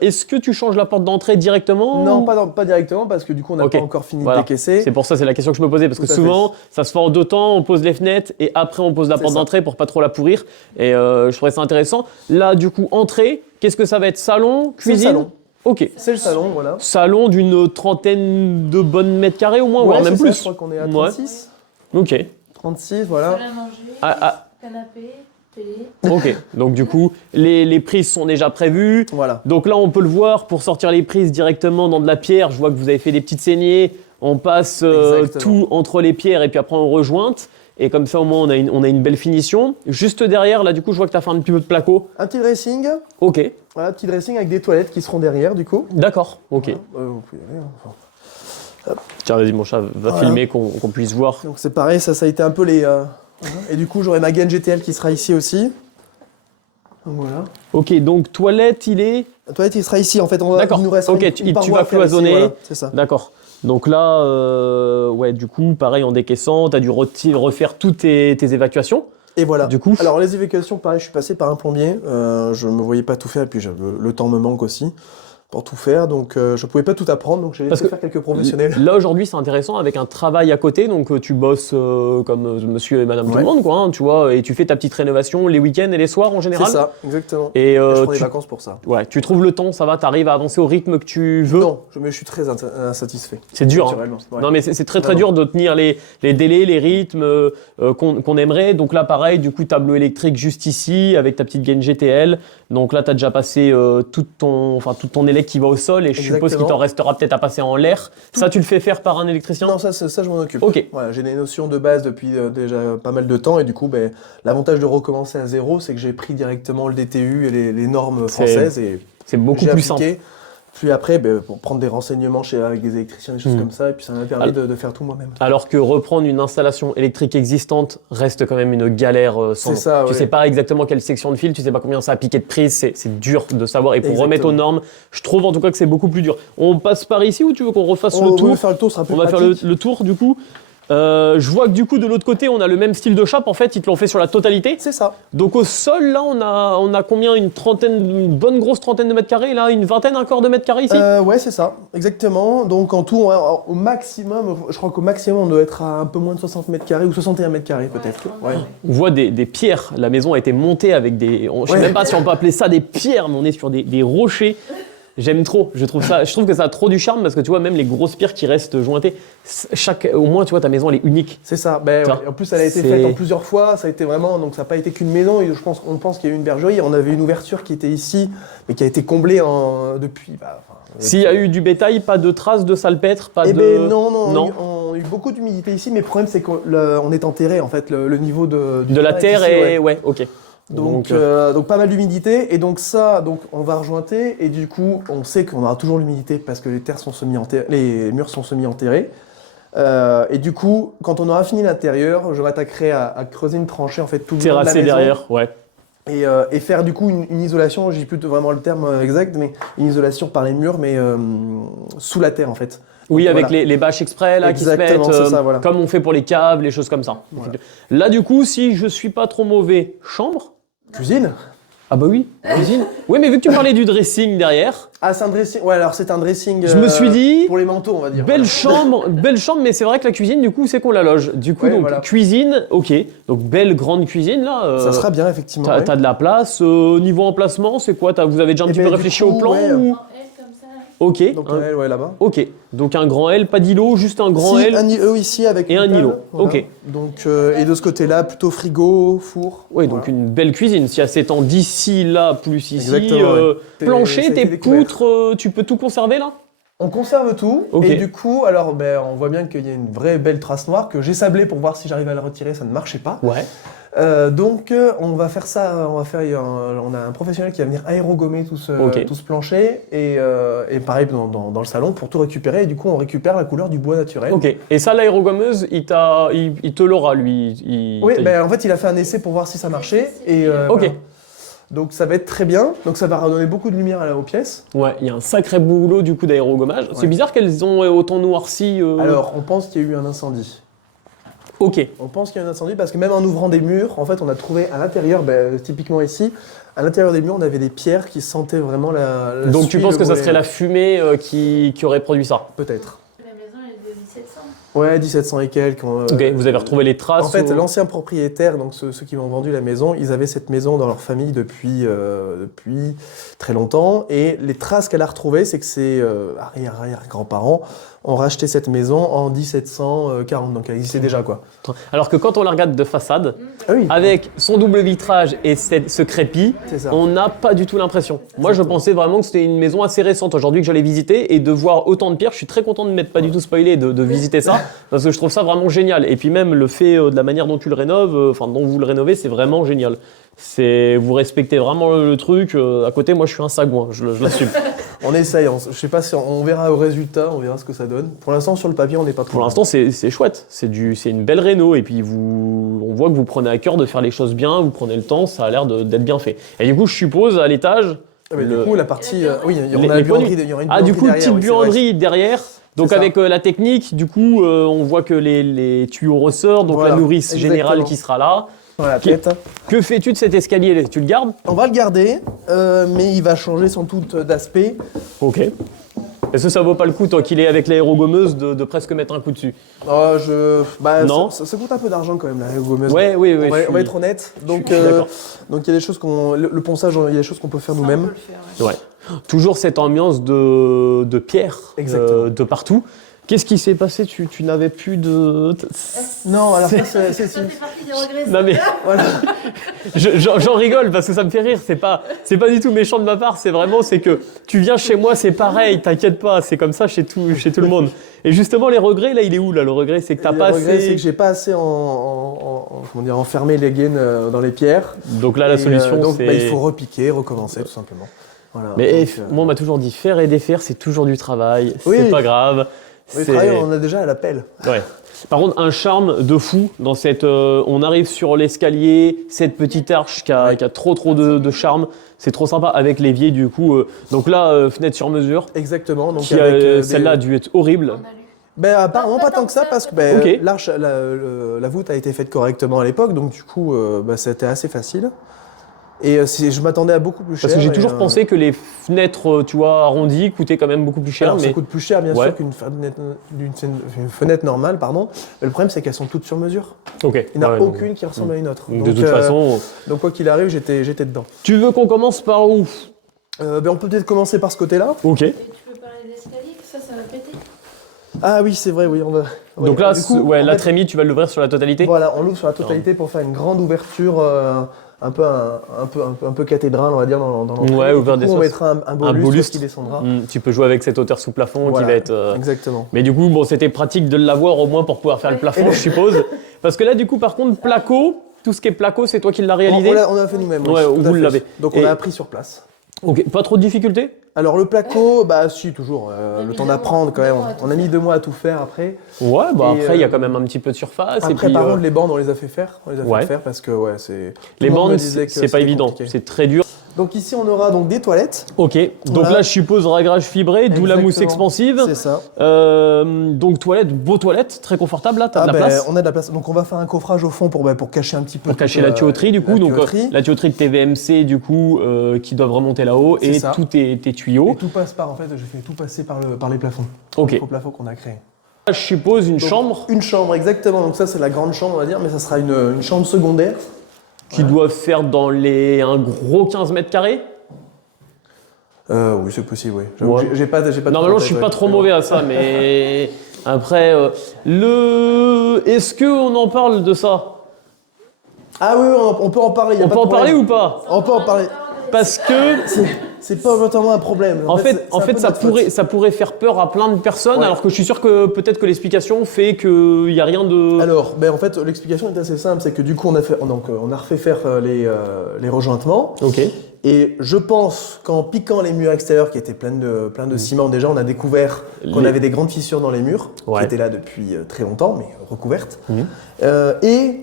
Est-ce que tu changes la porte d'entrée directement? Non, pas directement parce que du coup on n'a Ok. pas encore fini Voilà. de décaisser. C'est pour ça, c'est la question que je me posais, parce que Tout à souvent, ça se fait en 2 temps, on pose les fenêtres et après on pose la C'est porte ça. d'entrée pour pas trop la pourrir. Et je trouvais ça intéressant. Là, du coup, entrée, qu'est-ce que ça va être? Salon, C'est le cuisine? salon. Ok. C'est le salon, voilà. Salon d'une 30aine de bonnes mètres carrés au moins, voire Ouais, même c'est ça, plus. je crois qu'on est à Ouais. 36. Ok. 36, voilà. Salle à manger, Ah, canapé, fait. Ok, donc du coup, les prises sont déjà prévues. Voilà. Donc là, on peut le voir, pour sortir les prises directement dans de la pierre, je vois que vous avez fait des petites saignées. On passe Exactement. tout entre les pierres et puis après on rejointe. Et comme ça, au moins, on a une belle finition. Juste derrière, là, du coup, je vois que tu as fait un petit peu de placo. Un petit dressing. Ok, Voilà, petit dressing avec des toilettes qui seront derrière du coup. d'accord, ok. Voilà. Vous pouvez y aller, enfin. Tiens, vas-y, mon chat, va Voilà. filmer qu'on puisse voir. Donc c'est pareil, ça a été un peu les... Et du coup, j'aurai ma gaine GTL qui sera ici aussi. Donc voilà. Ok, donc toilette, il est... La toilette, il sera ici. En fait, D'accord. il nous restera Ok, tu paroi vas à faire ici, cloisonner. voilà, c'est ça. D'accord. Donc là, ouais, du coup, pareil, en décaissant, tu as dû refaire toutes tes évacuations. Et voilà. Du coup, Alors les évacuations, pareil, je suis passé par un plombier. Je me voyais pas tout faire et puis le temps me manque aussi pour tout faire. Donc je pouvais pas tout apprendre. Donc j'ai Parce laissé que faire quelques professionnels. là, aujourd'hui, c'est intéressant avec un travail à côté. Donc, tu bosses comme monsieur et madame tout Ouais. le monde, quoi, hein, tu vois, et tu fais ta petite rénovation les week-ends et les soirs en C'est général. ça, exactement. Et Je prends des tu, vacances pour ça. ouais, tu trouves le temps, ça va, tu arrives à avancer au rythme que tu veux. Non, mais je suis très insatisfait. C'est dur. Hein. Naturellement. Ouais. Non mais c'est très très Vraiment. dur de tenir les délais, les rythmes qu'on aimerait. Donc là pareil, du coup tableau électrique juste ici avec ta petite gaine GTL. Donc là tu as déjà passé tout ton élec qui va au sol et je suppose qu'il Exactement. t'en restera peut-être à passer en l'air. Ça tu le fais faire par un électricien? Non, ça je m'en occupe. Ok. Voilà, j'ai des notions de base depuis déjà pas mal de temps et du coup, l'avantage de recommencer à zéro, c'est que j'ai pris directement le DTU et les normes françaises et C'est beaucoup j'ai plus simple. appliqué. Puis après, pour prendre des renseignements avec des électriciens, des choses comme ça, et puis ça m'a permis de faire tout moi-même. Alors que reprendre une installation électrique existante reste quand même une galère sans C'est nom. ça, Tu ouais. sais pas exactement quelle section de fil, tu sais pas combien ça a piqué de prise, c'est dur de savoir. Et pour Exactement. remettre aux normes, je trouve en tout cas que c'est beaucoup plus dur. On passe par ici ou tu veux qu'on refasse On le va tour? faire le tour, ce sera plus On va faire pratique. le tour du coup. Je vois que du coup de l'autre côté on a le même style de chape, en fait ils te l'ont fait sur la totalité. C'est ça. Donc au sol là on a combien, une bonne grosse trentaine de mètres carrés, là une vingtaine encore de mètres carrés ici. Ouais, c'est ça, exactement. Donc en tout, au maximum, je crois qu'au maximum on doit être à un peu moins de 60 mètres carrés ou 61 mètres carrés peut-être. Ouais. On voit des pierres, la maison a été montée avec des, je sais Ouais. même pas si on peut appeler ça des pierres, mais on est sur des rochers. J'aime trop, je trouve que ça a trop du charme parce que tu vois même les grosses pierres qui restent jointées, au moins tu vois ta maison elle est unique. C'est ça. Ça, Ouais. En plus, elle a été c'est- faite en plusieurs fois. Ça a été vraiment, donc ça n'a pas été qu'une maison. Et on pense qu'il y a eu une bergerie. On avait une ouverture qui était ici, mais qui a été comblée depuis. S'il y a eu du bétail, pas de traces de salpêtre, pas Eh de... ben non, Non. on a eu beaucoup d'humidité ici, mais le problème c'est qu'on est enterré en fait. Le niveau du de la terrain terre ici, et... ouais. Ouais, ok. Donc pas mal d'humidité et donc on va rejointer et du coup on sait qu'on aura toujours l'humidité parce que les murs sont semi-enterrés. Et du coup quand on aura fini l'intérieur, je m'attaquerai à creuser une tranchée en fait tout le long de la Terrassé maison derrière, ouais. et faire du coup une isolation, j'ai plus vraiment le terme exact, mais une isolation par les murs mais sous la terre en fait. Oui, Donc, avec voilà. les bâches exprès là qui se Exactement, mettent, c'est ça, voilà. comme on fait pour les caves, les choses comme ça. Voilà. Là du coup, si je suis pas trop mauvais, chambre. Cuisine. Ah bah oui, cuisine. Oui, mais vu que tu parlais du dressing derrière, Ah, c'est un dressing. Ouais, alors c'est un dressing. je me suis dit, pour les manteaux, on va dire. belle chambre, mais c'est vrai que la cuisine, du coup, c'est qu'on la loge. Du coup, Ouais, donc voilà. cuisine, ok. Donc belle grande cuisine là. Ça sera bien effectivement. T'as ouais. t'as de la place. Niveau emplacement, c'est quoi? Vous avez déjà un Eh petit ben, peu du réfléchi coup, au plan ouais. ou... En L comme ça. Ok. Donc un- elle, ouais, là-bas. Ok. Donc un grand L, pas d'îlot, juste un grand Si, L. un îlot ici avec Et une un table, îlot. voilà. Ok. Donc et de ce côté-là, plutôt frigo, four. Oui, donc une belle cuisine. Si elle s'étend d'ici là plus ici, Exactement, ouais. Ça plancher, a été tes découvert. poutres, tu peux tout conserver là? On conserve tout. Ok. Et du coup, alors on voit bien qu'il y a une vraie belle trace noire que j'ai sablée pour voir si j'arrive à la retirer. Ça ne marchait pas. Ouais. Donc on va faire ça. On a un professionnel qui va venir aérogommer tout Ok. ce plancher et pareil dans le salon pour tout récupérer. Et du coup, on récupère la couleur du bois naturel. Ok. Et ça, l'aérogommeuse, il te l'aura lui. Oui, en fait, il a fait un essai pour voir si ça marchait. Et, Ok. voilà. Donc ça va être très bien. Donc ça va redonner beaucoup de lumière aux pièces. Ouais, il y a un sacré boulot du coup d'aérogommage. C'est Ouais. bizarre qu'elles ont autant noirci. Alors, on pense qu'il y a eu un incendie. Ok. On pense qu'il y a eu un incendie parce que même en ouvrant des murs, en fait, on a trouvé à l'intérieur, typiquement ici, à l'intérieur des murs, on avait des pierres qui sentaient vraiment la Donc tu suie, penses le que ça brûlé. serait la fumée qui aurait produit ça? Peut-être. La maison elle est de 1700. Ouais, 1700 et quelques. Ok, vous avez retrouvé les traces. En fait, ou- l'ancien propriétaire, donc ceux qui m'ont vendu la maison, ils avaient cette maison dans leur famille depuis très longtemps. Et les traces qu'elle a retrouvées, c'est que ses arrière-grands-parents ont racheté cette maison en 1740, donc elle existait déjà quoi. Alors que quand on la regarde de façade, Ah oui. avec son double vitrage et ce crépi, C'est ça. on n'a pas du tout l'impression. Moi, je pensais vraiment que c'était une maison assez récente aujourd'hui que j'allais visiter et de voir autant de pierres. Je suis très content de ne m'être pas du tout spoilé de visiter ça parce que je trouve ça vraiment génial. Et puis même le fait de la manière dont tu le rénoves, enfin dont vous le rénovez, c'est vraiment génial. Vous respectez vraiment le truc. À côté, moi, je suis un sagouin, je l'assume. On essaye, je sais pas si on verra au résultat, on verra ce que ça donne. Pour l'instant, sur le papier, on n'est pas trop. Pour l'instant, c'est chouette. C'est une belle réno. Et puis, on voit que vous prenez à cœur de faire les choses bien. Vous prenez le temps. Ça a l'air d'être bien fait. Et du coup, je suppose, à l'étage. Ah, mais du coup, la partie. oui, il y aura les la buanderie, produits. il y aura une Ah, du coup, derrière, petite oui, c'est vrai. buanderie derrière. Donc, C'est ça. avec la technique, du coup, on voit que les tuyaux ressortent. Donc, Voilà, la nourrice générale exactement. qui sera là. Voilà, Qui- tête. Que fais-tu de cet escalier? Tu le gardes? On va le garder, mais il va changer sans doute d'aspect. Ok. Est-ce que ça vaut pas le coup, tant qu'il est avec l'aérogommeuse, de presque mettre un coup dessus? Non. Non. Ça coûte un peu d'argent quand même, la gommeuse. Ouais, oui, oui. On va être honnête. Donc, suis d'accord. donc il y a des choses le ponçage, il y a des choses qu'on peut faire nous-mêmes. Ouais. Toujours cette ambiance de pierre Exactement. de partout. Qu'est-ce qui s'est passé? Tu n'avais plus de... Non, alors ça, c'est. Ça fait partie des regrets. Non mais Voilà. j'en rigole parce que ça me fait rire. C'est pas du tout méchant de ma part. C'est que tu viens chez moi, c'est pareil. T'inquiète pas, c'est comme ça chez tout le monde. Et justement les regrets, là, il est où là? Le regret, c'est que t'as pas Le regret, c'est assez. que j'ai pas assez enfermé les gaines dans les pierres. Donc là, la Et, solution, donc, c'est. il faut repiquer, recommencer, tout simplement. Voilà. Mais Donc, moi, on m'a toujours dit faire et défaire, c'est toujours du travail. Oui. C'est pas grave. le travail, on en a déjà à la pelle. Ouais. Par contre, un charme de fou dans cette. On arrive sur l'escalier, cette petite arche qui a trop de charme. C'est trop sympa avec l'évier du coup. Donc là, fenêtre sur mesure. Exactement. Donc Celle-là a dû être horrible. Ben, apparemment pas tant que ça parce que Ok. l'arche, la voûte a été faite correctement à l'époque, donc du coup, c'était assez facile. Et je m'attendais à beaucoup plus cher. Parce que j'ai et, toujours pensé que les fenêtres, tu vois, arrondies coûtaient quand même beaucoup plus cher. alors, Mais ça coûte plus cher, bien Ouais. sûr, une fenêtre normale, pardon. Mais le problème, c'est qu'elles sont toutes sur mesure. ok. Il n'y en a Ouais, aucune qui ressemble à une autre. donc, de toute façon, Donc quoi qu'il arrive, j'étais dedans. tu veux qu'on commence par où? On peut peut-être commencer par ce côté-là. Ok. Et tu peux parler d'escalier, ça va péter. Ah oui, c'est vrai, oui, on va. Donc oui, là, du coup, la en fait, trémie, tu vas l'ouvrir sur la totalité. voilà, on l'ouvre sur la totalité pour faire une grande ouverture, un peu cathédrale, on va dire, dans l'entrée. Ouais, Et ouvert du des coup, on sources. mettra un beau lustre lustre. qui descendra. Tu peux jouer avec cette hauteur sous plafond Voilà, qui va être. Exactement. Mais du coup, bon, c'était pratique de l'avoir au moins pour pouvoir faire le plafond, je suppose. Parce que là, du coup, par contre, placo, tout ce qui est placo, c'est toi qui l'as réalisé. On a fait nous-mêmes. Ouais, oui, tout à vous fait. l'avez. Donc Et- on a appris sur place. Ok, pas trop de difficultés? Alors le placo, bah si, toujours. a Le mis temps 2 d'apprendre quand mois, même. 2 mois à tout On a mis faire. 2 mois à tout faire après. Ouais, bah Et, après, il y a quand même un petit peu de surface. et Après, puis, par contre, les bandes, on les a fait faire. On les a Ouais. fait faire parce que ouais, c'est. tout les le monde me bandes, disait que c'est pas c'était évident, compliqué. c'est très dur. Donc ici, on aura donc des toilettes. Ok, donc Voilà. là, je suppose ragrage fibré, d'où la mousse Exactement. expansive. C'est ça. Donc toilette, beau toilette, très confortable là, t'as de la place. On a de la place. Donc on va faire un coffrage au fond pour cacher un petit peu. Pour cacher toute, la tuyauterie du coup, la donc tuyauterie. la tuyauterie de TVMC du coup qui doivent remonter là-haut C'est et ça. tous tes tuyaux. Et tout passe par, en fait, j'ai fait tout passer par les plafonds. Ok. Au plafond qu'on a créé. Là, je suppose une Donc, chambre Une chambre, exactement. Donc ça, c'est la grande chambre, on va dire, mais ça sera une chambre secondaire. qui doit faire dans un gros 15 mètres carrés. Oui, c'est possible, oui. J'avoue Ouais. que j'ai pas de Normalement, tête, je suis ouais. pas trop mauvais à ça, mais après, est-ce qu'on en parle de ça? Ah oui, on peut en parler. y a On pas peut de en parler problème. ou pas? On peut en parler. Parce que C'est pas vraiment un problème. En fait, c'est un peu ça notre faute. pourrait faire peur à plein de personnes, Ouais. alors que je suis sûr que peut-être que l'explication fait qu'il n'y a rien de. Alors, en fait, l'explication est assez simple, c'est que du coup, on a refait faire les rejointements. Ok. Et je pense qu'en piquant les murs extérieurs qui étaient pleins de ciment, déjà, on a découvert qu'on Les- avait des grandes fissures dans les murs, Ouais. qui étaient là depuis très longtemps, mais recouvertes. Mhm. Et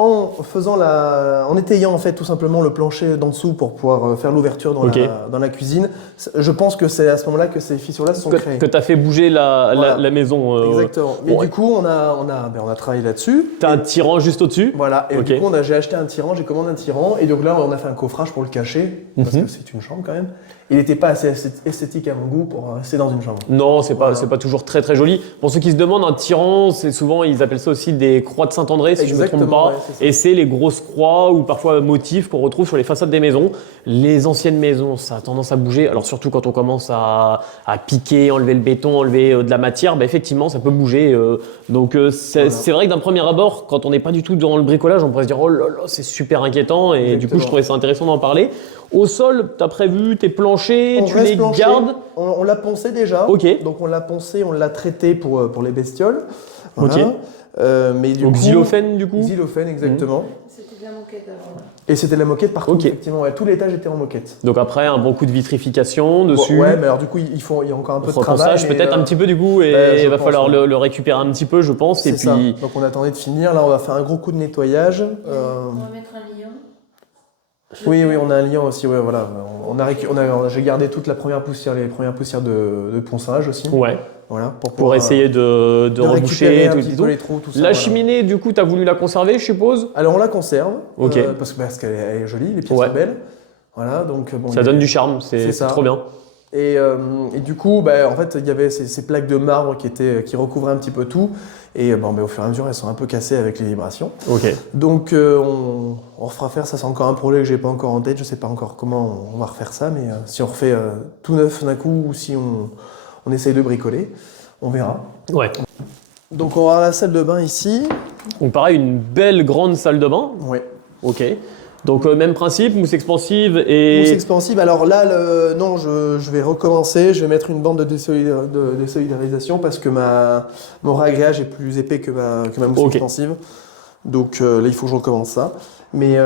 en étayant en fait tout simplement le plancher d'en dessous pour pouvoir faire l'ouverture dans, Ok. dans la cuisine, je pense que c'est à ce moment-là que ces fissures-là se sont créées. Que tu as fait bouger la Voilà. maison. Exactement. Mais bon, du coup, on a travaillé là-dessus. tu as un tirant juste au-dessus. Voilà, et Ok. du coup, j'ai acheté un tirant, j'ai commandé un tirant, et donc là, on a fait un coffrage pour le cacher, parce Mhm. que c'est une chambre quand même. il n'était pas assez esthétique à mon goût pour rester dans une chambre. Non, c'est Voilà. pas toujours très très joli. Pour ceux qui se demandent, un tyran, c'est souvent, ils appellent ça aussi des croix de Saint-André, si je ne me trompe Exactement, pas. ouais, c'est ça. Et c'est les grosses croix ou parfois motifs qu'on retrouve sur les façades des maisons. Les anciennes maisons, ça a tendance à bouger. Alors surtout quand on commence à piquer, enlever le béton, enlever de la matière, bah, effectivement, ça peut bouger. Donc c'est vrai que d'un premier abord, quand on n'est pas du tout dans le bricolage, on pourrait se dire oh là là, c'est super inquiétant. Et du coup, je trouvais ça intéressant d'en parler. Au sol, tu as prévu tes planchers, tu les gardes. On l'a poncé déjà. Ok. Donc on l'a poncé, on l'a traité pour les bestioles. Voilà. Ok. Mais du Donc coup, xylophène du coup. Xylophène, exactement. C'était de la moquette avant. Et c'était de la moquette partout, Ok. effectivement. Ouais, tout l'étage était en moquette. Donc après, un bon coup de vitrification dessus. Ouais, mais alors du coup, il y a encore un peu de travail. Reponçage mais, peut-être un petit peu du coup et je il va pense, falloir ouais. le récupérer un petit peu je pense et C'est ça. puis Donc on attendait de finir. Là, on va faire un gros coup de nettoyage. On va mettre un lion. Oui, on a un liant aussi. Ouais, voilà. J'ai gardé toute la première poussière, les premières poussières de ponçage aussi. ouais Voilà, pour pouvoir, essayer de récupérer reboucher un tout petit et peu tout. les trous, tout ça. La voilà. cheminée du coup tu as voulu la conserver je suppose. Alors on la conserve. Ok. Parce qu'elle est jolie, les pièces Ouais. sont belles. Voilà, donc bon. Ça donne du charme, c'est ça. trop bien. Et du coup, en fait, il y avait ces plaques de marbre qui recouvraient un petit peu tout. Et au fur et à mesure, elles sont un peu cassées avec les vibrations. Ok. Donc on refera faire, ça c'est encore un projet que j'ai pas encore en tête, je sais pas encore comment on va refaire ça, mais si on refait tout neuf d'un coup ou si on essaye de bricoler, on verra. Ouais. Donc on va avoir la salle de bain ici. Donc pareil une belle grande salle de bain. Ouais. Ok. Donc même principe, mousse expansive et Mousse expansive. Alors là, non, je vais recommencer. Je vais mettre une bande de désolidarisation parce que mon réglage est plus épais que ma mousse Ok. expansive. Donc là, il faut que je recommence ça. Mais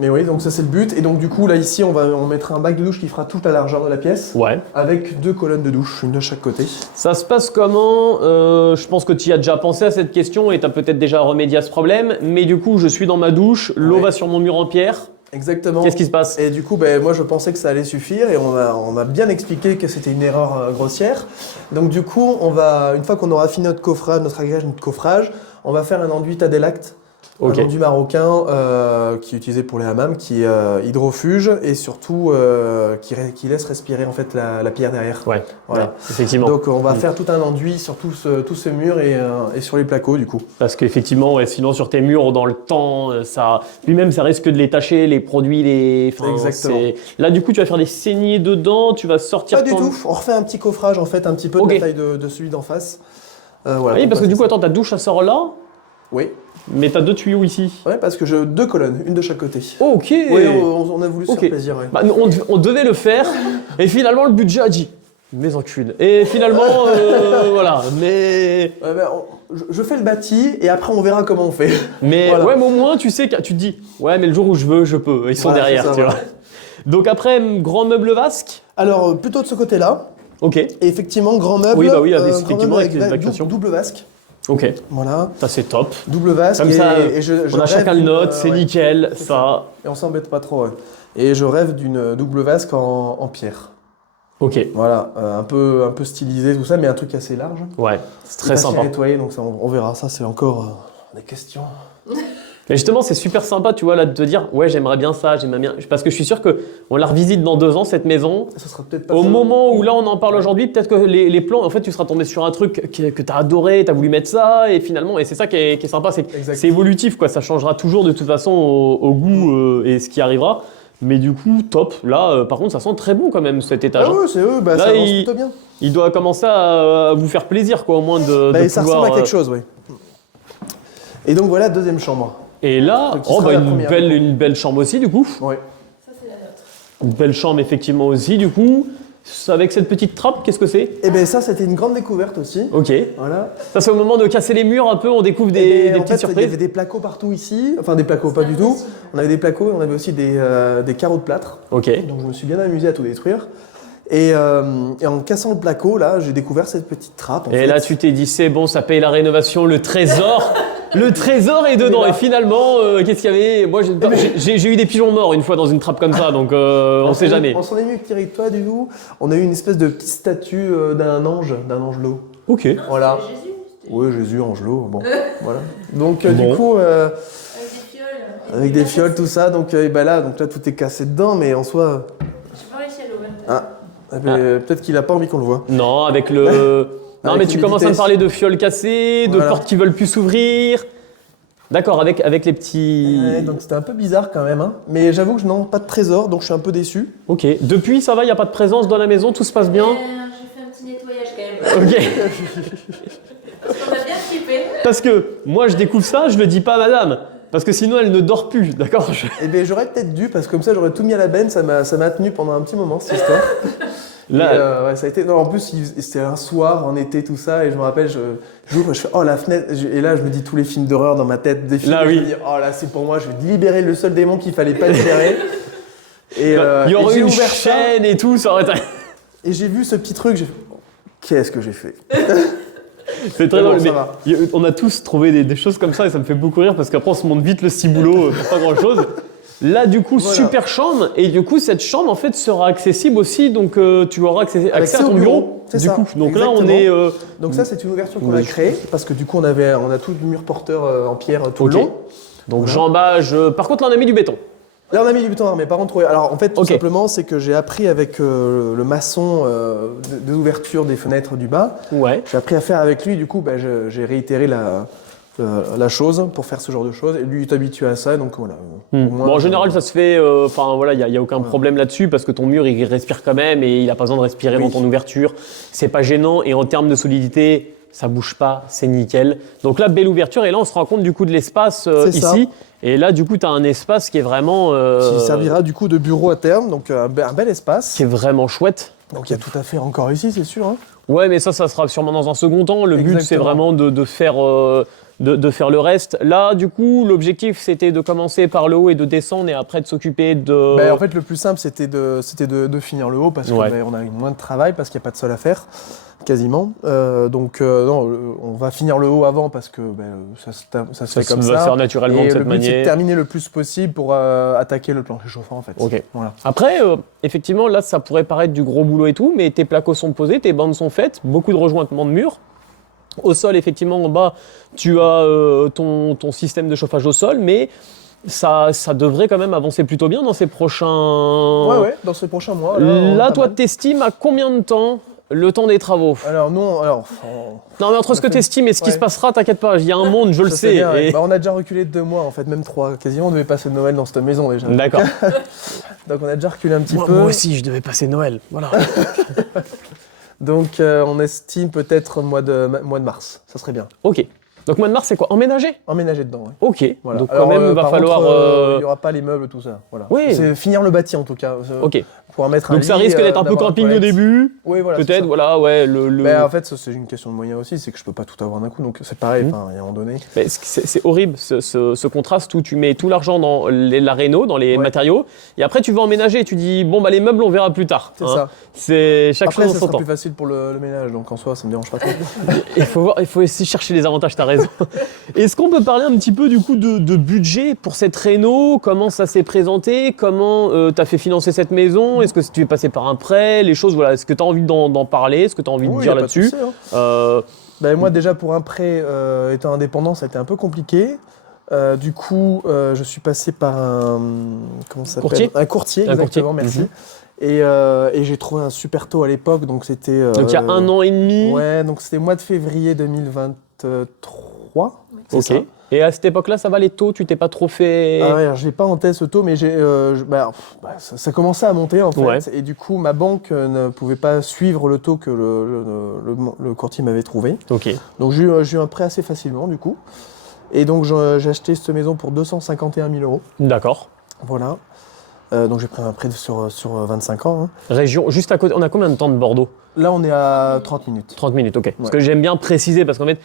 oui, donc ça c'est le but. Et donc du coup, là ici, on mettra un bac de douche qui fera toute la largeur de la pièce. ouais. Avec 2 colonnes de douche, une de chaque côté. Ça se passe comment Je pense que tu y as déjà pensé à cette question et tu as peut-être déjà remédié à ce problème. Mais du coup, je suis dans ma douche, l'eau Ouais. va sur mon mur en pierre. Exactement. Qu'est-ce qui se passe? Et du coup, moi je pensais que ça allait suffire et on m'a bien expliqué que c'était une erreur grossière. Donc du coup, une fois qu'on aura fini notre coffrage, notre réglage, notre coffrage, on va faire un enduit Tadelakt. Ok. Un enduit marocain qui est utilisé pour les hammams, qui est hydrofuge et surtout qui laisse respirer en fait la pierre derrière. Ouais, Voilà. ouais, effectivement. Donc on va faire tout un enduit sur tout ce mur et sur les placos du coup. Parce qu'effectivement, ouais, sinon sur tes murs, dans le temps, ça, lui-même, ça risque de les tacher, les produits, enfin, Exactement. Là, du coup, tu vas faire des saignées dedans, tu vas sortir Pas du ton- tout, on refait un petit coffrage en fait, un petit peu de Ok. la taille de celui d'en face. Ah Voilà, oui, pour parce que passer du coup, ça. attends, ta douche, ça sort là, Oui, mais t'as 2 tuyaux ici. ouais, parce que j'ai 2 colonnes, une de chaque côté. Ok. Oui, on a voulu se Ok. faire plaisir. Ouais. Bah, on devait le faire, et finalement, le budget a dit, mais en cul. Et finalement, voilà, mais... Ouais, je fais le bâti et après on verra comment on fait. Mais Voilà. ouais, mais au moins, tu sais que tu te dis, ouais, mais le jour où je veux, je peux. Ils sont Voilà, derrière, c'est ça, tu voilà. vois. Donc après, grand meuble vasque. Alors plutôt de ce côté-là, Ok. et effectivement grand meuble. Oui, bah oui, grand effectivement, meuble avec les évacuations. double vasque. Ok. Voilà, Ça, c'est top. double vasque. Comme et, ça, et je on a rêve chacun le d'une, note, c'est ouais, nickel, c'est ça. Et on s'embête pas trop. Ouais. Et je rêve d'une double vasque en pierre. Ok. Voilà, un peu stylisé tout ça, mais un truc assez large. Ouais, c'est très Pas si sympa. nettoyé, donc ça, on verra. Ça, c'est encore des questions. Mais justement, c'est super sympa, tu vois, là, de te dire, ouais, j'aimerais bien ça, j'aimerais bien. Parce que je suis sûr que on la revisite dans 2 ans, cette maison. Ça sera peut-être pas Au ça. moment où là, on en parle aujourd'hui, peut-être que les plans, en fait, tu seras tombé sur un truc que tu as adoré, tu as voulu mettre ça, et finalement, et c'est ça qui est sympa, c'est que Exact. c'est évolutif, quoi. Ça changera toujours de toute façon au goût et ce qui arrivera. Mais du coup, top. Là, par contre, ça sent très bon quand même, cet étage. Ah ouais, c'est eux, Là, ça avance il- plutôt bien. Il doit commencer à vous faire plaisir, quoi, au moins de Ça pouvoir. ressemble à quelque chose, oui. Et donc voilà, deuxième chambre. Et là, Donc, qui sera la première, du coup. une belle chambre aussi, du coup. Ouais. Ça, c'est la nôtre. Une belle chambre, effectivement, aussi, du coup. Avec cette petite trappe, qu'est-ce que c'est? Et bien ça, c'était une grande découverte aussi. Ok. Voilà. Ça, c'est au moment de casser les murs un peu, on découvre Et des en petites fait, il y surprises. avait des placos partout ici. Enfin, des placos, pas du tout. On avait des placos, on avait aussi des carreaux de plâtre. Ok. Donc je me suis bien amusé à tout détruire. Et en cassant le placo, là, j'ai découvert cette petite trappe. En Et fait. là, tu t'es dit, c'est bon, ça paye la rénovation, le trésor. Le trésor est dedans. Et là- Et finalement, qu'est-ce qu'il y avait? Moi, j'ai eu des pigeons morts une fois dans une trappe comme ça, donc on sait jamais. On s'en est mieux que Thierry, toi, du coup. On a eu une espèce de petite statue d'un angelot. Ok. Voilà. C'est Jésus. c'était Oui, Jésus, angelot, bon, voilà. Donc Bon. du coup, Avec des fioles. avec des fioles, tout ça, donc là, tout est cassé dedans, mais en soi, J'ai pas réussi à l'ouvrir. Peut-être qu'il a pas envie qu'on le voit. Non, avec le... Non, mais tu commences à me parler de fioles cassées, de portes qui veulent plus s'ouvrir. D'accord, avec les petits... Ouais, donc c'était un peu bizarre quand même. Hein. Mais j'avoue que je n'ai pas de trésor, donc je suis un peu déçu. Ok. Depuis, ça va, il n'y a pas de présence dans la maison, tout se passe bien? J'ai fait un petit nettoyage quand même. Ok. Parce qu'on a bien trippé. Parce que moi, je découvre ça, je le dis pas à madame. Parce que sinon, elle ne dort plus, d'accord? Eh bien, j'aurais peut-être dû, parce que comme ça, j'aurais tout mis à la benne. Ça m'a tenu pendant un petit moment, cette histoire. Là, ouais, ça a été... Non, en plus, c'était un soir, en été, tout ça, et je me rappelle, j'ouvre, je fais, oh, la fenêtre, et là, je me dis tous les films d'horreur dans ma tête, des films, là, je oui. me dis, oh là, c'est pour moi, je vais libérer le seul démon qu'il fallait pas libérer. Il y aurait j'ai une ouvert chaîne et tout, ça aurait été... Et j'ai vu ce petit truc, j'ai fait, qu'est-ce que j'ai fait? C'est très bon, drôle, ça mais va. on a tous trouvé des choses comme ça et ça me fait beaucoup rire parce qu'après on se monte vite le ciboulot pour pas grand chose. Là du coup, Voilà. super chambre et du coup cette chambre en fait sera accessible aussi donc tu auras accès à ton bureau. C'est du ça, coup. Donc exactement. là on est... Donc ça, c'est une ouverture qu'on a créée, parce que du coup, on a tout le mur porteur en pierre tout le Ok. long. Donc Voilà. jambage, par contre là on a mis du béton. Là, on a mis du béton armé. Par contre, alors en fait, tout Ok. simplement, c'est que j'ai appris avec le maçon des ouvertures des fenêtres du bas. Ouais. J'ai appris à faire avec lui. Du coup, j'ai réitéré la chose pour faire ce genre de choses. Et lui, il est habitué à ça, donc voilà. Au moins, Bon, en général, ça se fait. Enfin, voilà, il y a aucun problème là-dessus parce que ton mur, il respire quand même et il a pas besoin de respirer dans ton ouverture. C'est pas gênant et en termes de solidité, ça bouge pas, c'est nickel. Donc là, belle ouverture et là, on se rend compte du coup de l'espace C'est ça. ici. Et là, du coup, tu as un espace qui est vraiment. qui servira du coup de bureau à terme, donc un bel espace. Qui est vraiment chouette. Donc il y a tout à faire encore ici, c'est sûr. Hein. Ouais, mais ça sera sûrement dans un second temps. Le but, c'est Exactement. vraiment de faire. De faire le reste. Là, du coup, l'objectif, c'était de commencer par le haut et de descendre et après de s'occuper de... Ben, en fait, le plus simple, c'était de finir le haut parce qu'on Ouais. a eu moins de travail, parce qu'il n'y a pas de sol à faire, quasiment. Non, on va finir le haut avant parce que ça se fait comme va ça. se faire naturellement Et de cette le but, c'est de manière. terminer le plus possible pour attaquer le plancher chauffant, en fait. Ok. Voilà. Après, effectivement, là, ça pourrait paraître du gros boulot et tout, mais tes placos sont posés, tes bandes sont faites, beaucoup de rejointements de murs. Au sol, effectivement, en bas, tu as ton système de chauffage au sol, mais ça devrait quand même avancer plutôt bien dans ces prochains... Ouais, dans ces prochains mois. Là, pas toi, mal. t'estimes à combien de temps le temps des travaux? Alors, non, alors. Non, mais entre ce que t'estimes et ce qui Ouais. se passera, t'inquiète pas, il y a un monde, je le sais. bien, ouais. et- Bah, on a déjà reculé de 2 mois, en fait, même 3. Quasiment, on devait passer Noël dans cette maison déjà. D'accord. Donc, on a déjà reculé un petit peu. Moi aussi, je devais passer Noël. Voilà. Donc, on estime peut-être mois de mars. Ça serait bien. Ok. Donc, mois de mars, c'est quoi? Emménager? Emménager dedans, ouais. Ok. Voilà. Donc, Alors, quand même, va par falloir. contre, il n'y aura pas les meubles, tout ça. Voilà. Oui. C'est finir le bâti en tout cas. Ok. Pouvoir mettre un Donc, ça lit, risque d'être un peu d'avoir camping au toilette. début. Oui, voilà. c'est Peut-être, ça. voilà, ouais. Ben, en fait, ça, c'est une question de moyens aussi, c'est que je peux pas tout avoir d'un coup, donc c'est pareil, enfin, il y a un moment donné. Mais c'est horrible ce contraste où tu mets tout l'argent dans la réno, dans les Ouais. matériaux, et après tu vas emménager et tu dis bon bah les meubles on verra plus tard. C'est ça. C'est chaque Après, chose ça en son sera temps. plus facile pour le ménage, donc en soi, ça me dérange pas trop. Il faut essayer de chercher les avantages, t'as raison. Est-ce qu'on peut parler un petit peu du coup de budget pour cette réno? Comment ça s'est présenté? Comment t'as fait financer cette maison? Est-ce que tu es passé par un prêt? Les choses, voilà. Est-ce que tu as envie d'en parler? Est-ce que tu as envie de Oui, dire y a pas de là-dessus? souci, hein. Ben, moi, déjà, pour un prêt, étant indépendant, ça a été un peu compliqué. Du coup, je suis passé par un... Comment ça s'appelle? Courtier. Un courtier, Un exactement, courtier. merci. Et j'ai trouvé un super taux à l'époque, donc c'était... Donc il y a 1 an et demi. Ouais, donc c'était mois de février 2023. C'est Ok. ça. Et à cette époque-là, ça va les taux? Tu t'es pas trop fait... Ah ouais, alors, je l'ai pas en tête ce taux, mais ça commençait à monter en fait. Ouais. Et du coup, ma banque ne pouvait pas suivre le taux que le courtier m'avait trouvé. Ok. Donc j'ai eu un prêt assez facilement du coup. Et donc j'ai acheté cette maison pour 251 000 euros. D'accord. Voilà. Donc j'ai pris un prêt sur 25 ans. Hein. Région, juste à côté, on a combien de temps de Bordeaux? Là, on est à 30 minutes. 30 minutes, ok. Parce Ouais. que j'aime bien préciser, parce qu'en fait,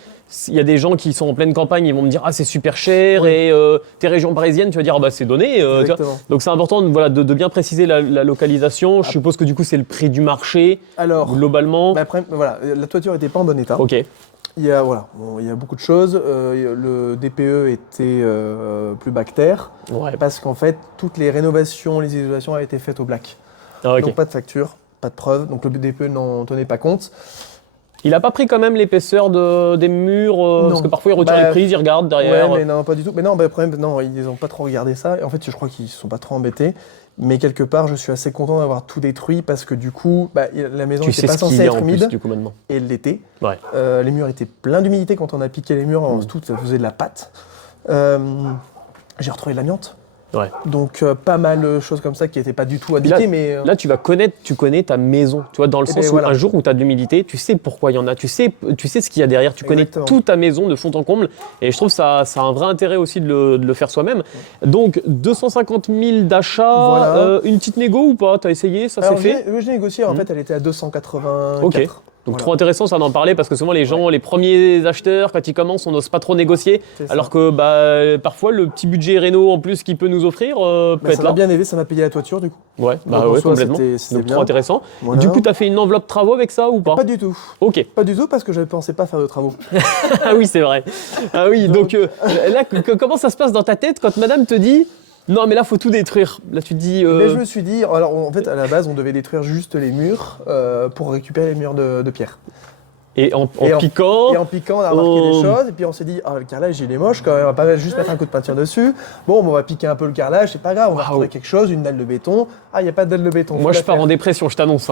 il y a des gens qui sont en pleine campagne, ils vont me dire « Ah, c'est super cher » et t'es région parisienne, tu vas dire « Ah bah c'est donné ». Tu vois. Exactement. Donc c'est important voilà, de bien préciser la localisation. Je suppose que du coup, c'est le prix du marché, Alors, globalement. après, voilà, la toiture n'était pas en bon état. Ok, Il y a beaucoup de choses. Le DPE était plus bactère. ouais. Parce qu'en fait, toutes les rénovations, les isolations avaient été faites au black. Ah, ok. Donc pas de facture, pas de preuve, donc le DPE n'en tenait pas compte. Il a pas pris quand même l'épaisseur des murs, parce que parfois il retire les prises, il regarde derrière. Ouais, mais non, pas du tout. Mais non, le problème, non, ils n'ont pas trop regardé ça. Et en fait, je crois qu'ils ne sont pas trop embêtés. Mais quelque part, je suis assez content d'avoir tout détruit parce que du coup, la maison n'était pas censée être humide. Du coup, maintenant. Et elle l'était. Ouais. Les murs étaient pleins d'humidité quand on a piqué les murs. Tout, ça faisait de la pâte. J'ai retrouvé de l'amiante. Ouais. Donc pas mal de choses comme ça qui n'étaient pas du tout indiquées. Là, tu connais ta maison, tu vois, dans le sens où un jour où tu as de l'humidité, tu sais pourquoi il y en a, tu sais ce qu'il y a derrière, tu connais toute ta maison de fond en comble. Et je trouve que ça a un vrai intérêt aussi de le faire soi-même. Donc 250 000 d'achat, une petite négo ou pas? Tu as essayé, ça s'est fait? J'ai négocié, en fait elle était à 284. Ok. Donc trop intéressant ça d'en parler parce que souvent les gens, les premiers acheteurs, quand ils commencent, on n'ose pas trop négocier. Alors que parfois le petit budget réno en plus qu'il peut nous offrir peut être là. Ça m'a bien aidé, ça m'a payé la toiture du coup. Ouais, complètement. Donc trop intéressant. Voilà. Du coup, tu as fait une enveloppe travaux avec ça ou pas? Pas du tout. Ok. Pas du tout parce que je ne pensais pas faire de travaux. Ah oui, c'est vrai. Ah oui, donc là, comment ça se passe dans ta tête quand madame te dit non, mais là, faut tout détruire. Là, tu te dis. Mais je me suis dit, alors en fait, à la base, on devait détruire juste les murs pour récupérer les murs de pierre. Et en piquant. Et en piquant, on a remarqué des choses. Et puis on s'est dit, le carrelage, il est moche quand même. On va pas juste mettre un coup de peinture dessus. Bon, on va piquer un peu le carrelage, c'est pas grave. On va retrouver quelque chose, une dalle de béton. Ah, il n'y a pas de dalle de béton. Moi, je pars en dépression, je t'annonce.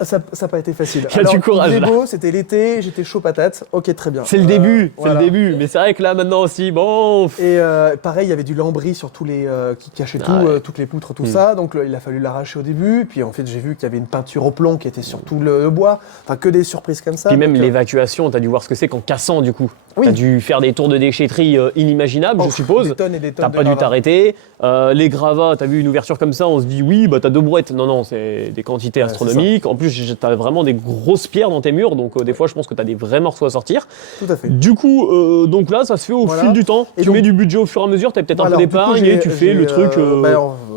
Ça n'a pas été facile. Il y a du courage là. C'était l'été, j'étais chaud patate. Ok, très bien. C'est le début, c'est le début. Mais c'est vrai que là, maintenant aussi, bon. Et pareil, il y avait du lambris sur tous les qui cachait toutes les poutres, tout ça. Donc il a fallu l'arracher au début. Puis en fait, j'ai vu qu'il y avait une peinture au plomb qui était sur tout le bois. Enfin, que des surprises comme ça. Puis même l'évacuation. Tu as dû voir ce que c'est qu'en cassant du coup. Tu as dû faire des tours de déchetterie inimaginables, je suppose. Des tonnes et des tonnes. Tu n'as pas dû t'arrêter. Les gravats, tu as vu une ouverture comme ça, on se dit oui, tu as 2 brouettes. Non, c'est des quantités astronomiques. En plus, tu as vraiment des grosses pierres dans tes murs, donc des fois, je pense que tu as des vrais morceaux à sortir. Tout à fait. Du coup, donc là, ça se fait au fil du temps. Et tu mets du budget au fur et à mesure, tu as peut-être un peu d'épargne et tu fais le truc.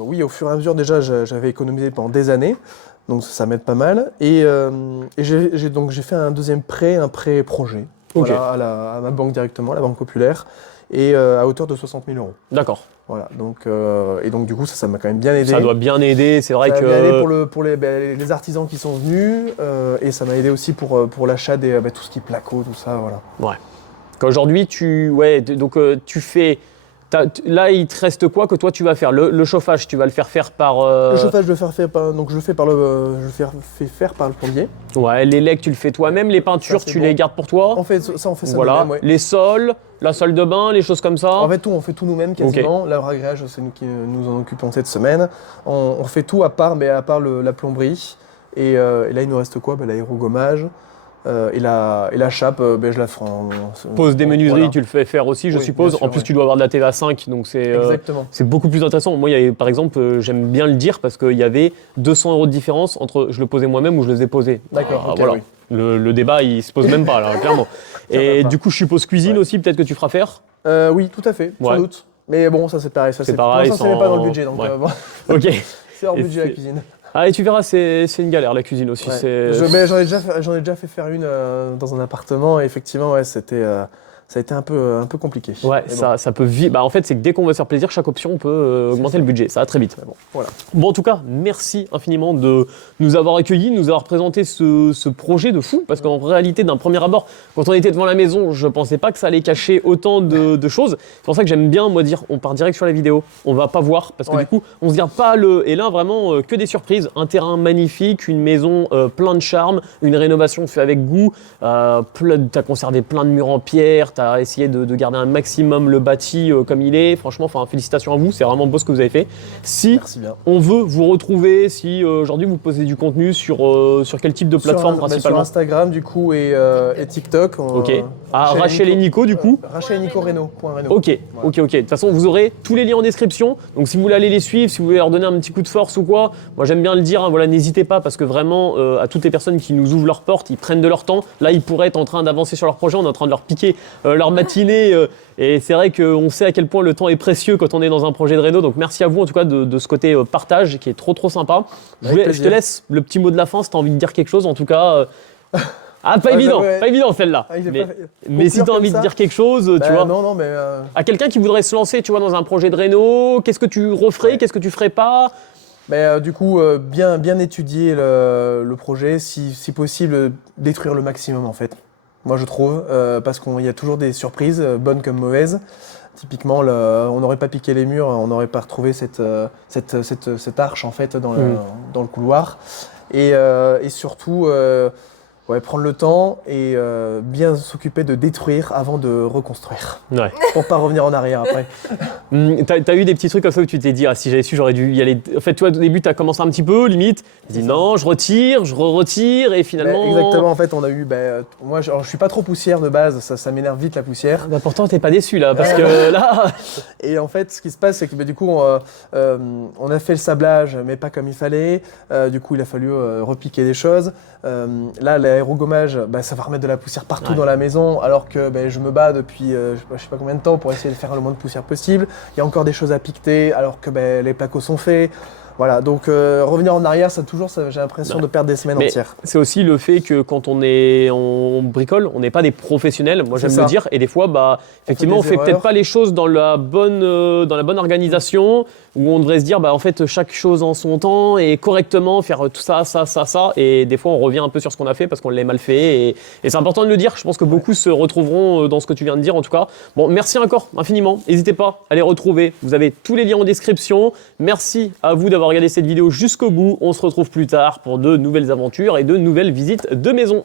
Oui, au fur et à mesure, déjà, j'avais économisé pendant des années. Donc ça m'aide pas mal. Et j'ai fait un deuxième prêt, un prêt projet à ma banque directement, la Banque Populaire, et à hauteur de 60 000 €. D'accord. Voilà, donc du coup ça m'a quand même bien aidé. Ça doit bien aider, c'est vrai que... Ça m'a bien aidé pour les artisans qui sont venus, et ça m'a aidé aussi pour l'achat des tout ce qui est placo, tout ça, voilà. Ouais. Qu'aujourd'hui, tu fais... Là, il te reste quoi que toi tu vas faire? Le chauffage, tu vas le faire par. Le chauffage, je le fais faire par le plombier. Ouais, les legs, tu le fais toi-même. Les peintures, tu les gardes pour toi. On fait ça voilà. nous-mêmes. Ouais. Les sols, la salle de bain, les choses comme ça. En fait, on fait tout nous-mêmes quasiment. Okay. Le ragréage, c'est nous qui nous en occupons cette semaine. On fait tout à part la plomberie. Et là, il nous reste quoi? L'aérogommage. Et la chape, je la ferai Pose des menuiseries, tu le fais faire aussi, je suppose. Sûr, en plus, tu dois avoir de la TVA 5, donc c'est beaucoup plus intéressant. Moi, par exemple, j'aime bien le dire parce qu'il y avait 200 € de différence entre je le posais moi-même ou je le faisais poser. D'accord. Voilà. Oui. Le débat, il se pose même pas, là, clairement. Et du coup, je suppose cuisine aussi, peut-être que tu feras faire. Oui, tout à fait, sans doute. Mais bon, ça c'est pareil. C'est pareil. Ça, c'est pas dans le budget, donc Ok. C'est hors budget la cuisine. Ah, et tu verras, c'est une galère la cuisine aussi. Ouais. J'en ai déjà fait faire une dans un appartement et effectivement, ça a été un peu compliqué. Ouais, ça peut vite. En fait, c'est que dès qu'on veut se faire plaisir, chaque option peut augmenter le budget. Ça va très vite. Bon, en tout cas, merci infiniment de nous avoir accueillis, de nous avoir présenté ce projet de fou. Parce qu'en réalité, d'un premier abord, quand on était devant la maison, je pensais pas que ça allait cacher autant de choses. C'est pour ça que j'aime bien, moi, dire on part direct sur la vidéo. On va pas voir. Parce que du coup, on se garde pas Et là, vraiment, que des surprises. Un terrain magnifique, une maison plein de charme, une rénovation faite avec goût. T'as conservé plein de murs en pierre. Tu as essayé de garder un maximum le bâti comme il est. Franchement, félicitations à vous, c'est vraiment beau ce que vous avez fait. Si on veut vous retrouver, si aujourd'hui vous posez du contenu sur quel type de plateforme principalement? Sur Instagram du coup et TikTok. Ok. Rachel et Nico du coup Rachel et Nico Reno. Ok. De toute façon, vous aurez tous les liens en description. Donc si vous voulez aller les suivre, si vous voulez leur donner un petit coup de force ou quoi, moi j'aime bien le dire, n'hésitez pas parce que vraiment, à toutes les personnes qui nous ouvrent leurs portes, ils prennent de leur temps. Là, ils pourraient être en train d'avancer sur leur projet, on est en train de leur piquer leur matinée et c'est vrai qu'on sait à quel point le temps est précieux quand on est dans un projet de réno, donc merci à vous en tout cas de ce côté partage qui est trop sympa. Je te laisse le petit mot de la fin si tu as envie de dire quelque chose en tout cas. Pas évident celle-là. Mais si tu as envie de dire quelque chose, tu vois. Non, mais à quelqu'un qui voudrait se lancer, tu vois, dans un projet de réno, qu'est-ce que tu referais, qu'est-ce que tu ferais pas? Mais du coup, bien étudier le projet, si possible, détruire le maximum en fait. Moi je trouve, parce qu'il y a toujours des surprises, bonnes comme mauvaises. Typiquement, on n'aurait pas piqué les murs, on n'aurait pas retrouvé cette arche en fait dans le couloir. Et surtout, ouais, prendre le temps et bien s'occuper de détruire avant de reconstruire. Ouais. Pour pas revenir en arrière après. T'as eu des petits trucs comme ça où tu t'es dit, ah si j'avais su, j'aurais dû y aller. En fait, toi, au début, t'as commencé un petit peu, limite. Tu dis non, je retire, je retire, et finalement. Exactement, en fait, on a eu. Moi, je suis pas trop poussière de base, ça m'énerve vite la poussière. Pourtant, t'es pas déçu là, parce que là. Et en fait, ce qui se passe, c'est que du coup, on a fait le sablage, mais pas comme il fallait. Du coup, il a fallu repiquer des choses. Là, l'aérogommage, ça va remettre de la poussière partout dans la maison, alors que je me bats depuis je sais pas combien de temps pour essayer de faire le moins de poussière possible. Il y a encore des choses à piqueter, alors que les placos sont faits. Voilà, donc revenir en arrière, j'ai l'impression de perdre des semaines entières. C'est aussi le fait que quand on bricole, on n'est pas des professionnels, moi j'aime le dire, et des fois, effectivement, on fait peut-être pas les choses dans la bonne organisation, où on devrait se dire, en fait, chaque chose en son temps, et correctement faire tout ça, et des fois, on revient un peu sur ce qu'on a fait parce qu'on l'a mal fait, et c'est important de le dire. Je pense que beaucoup se retrouveront dans ce que tu viens de dire, en tout cas. Bon, merci encore infiniment, n'hésitez pas à les retrouver, vous avez tous les liens en description. Merci à vous d'avoir regardé cette vidéo jusqu'au bout. On se retrouve plus tard pour de nouvelles aventures et de nouvelles visites de maison.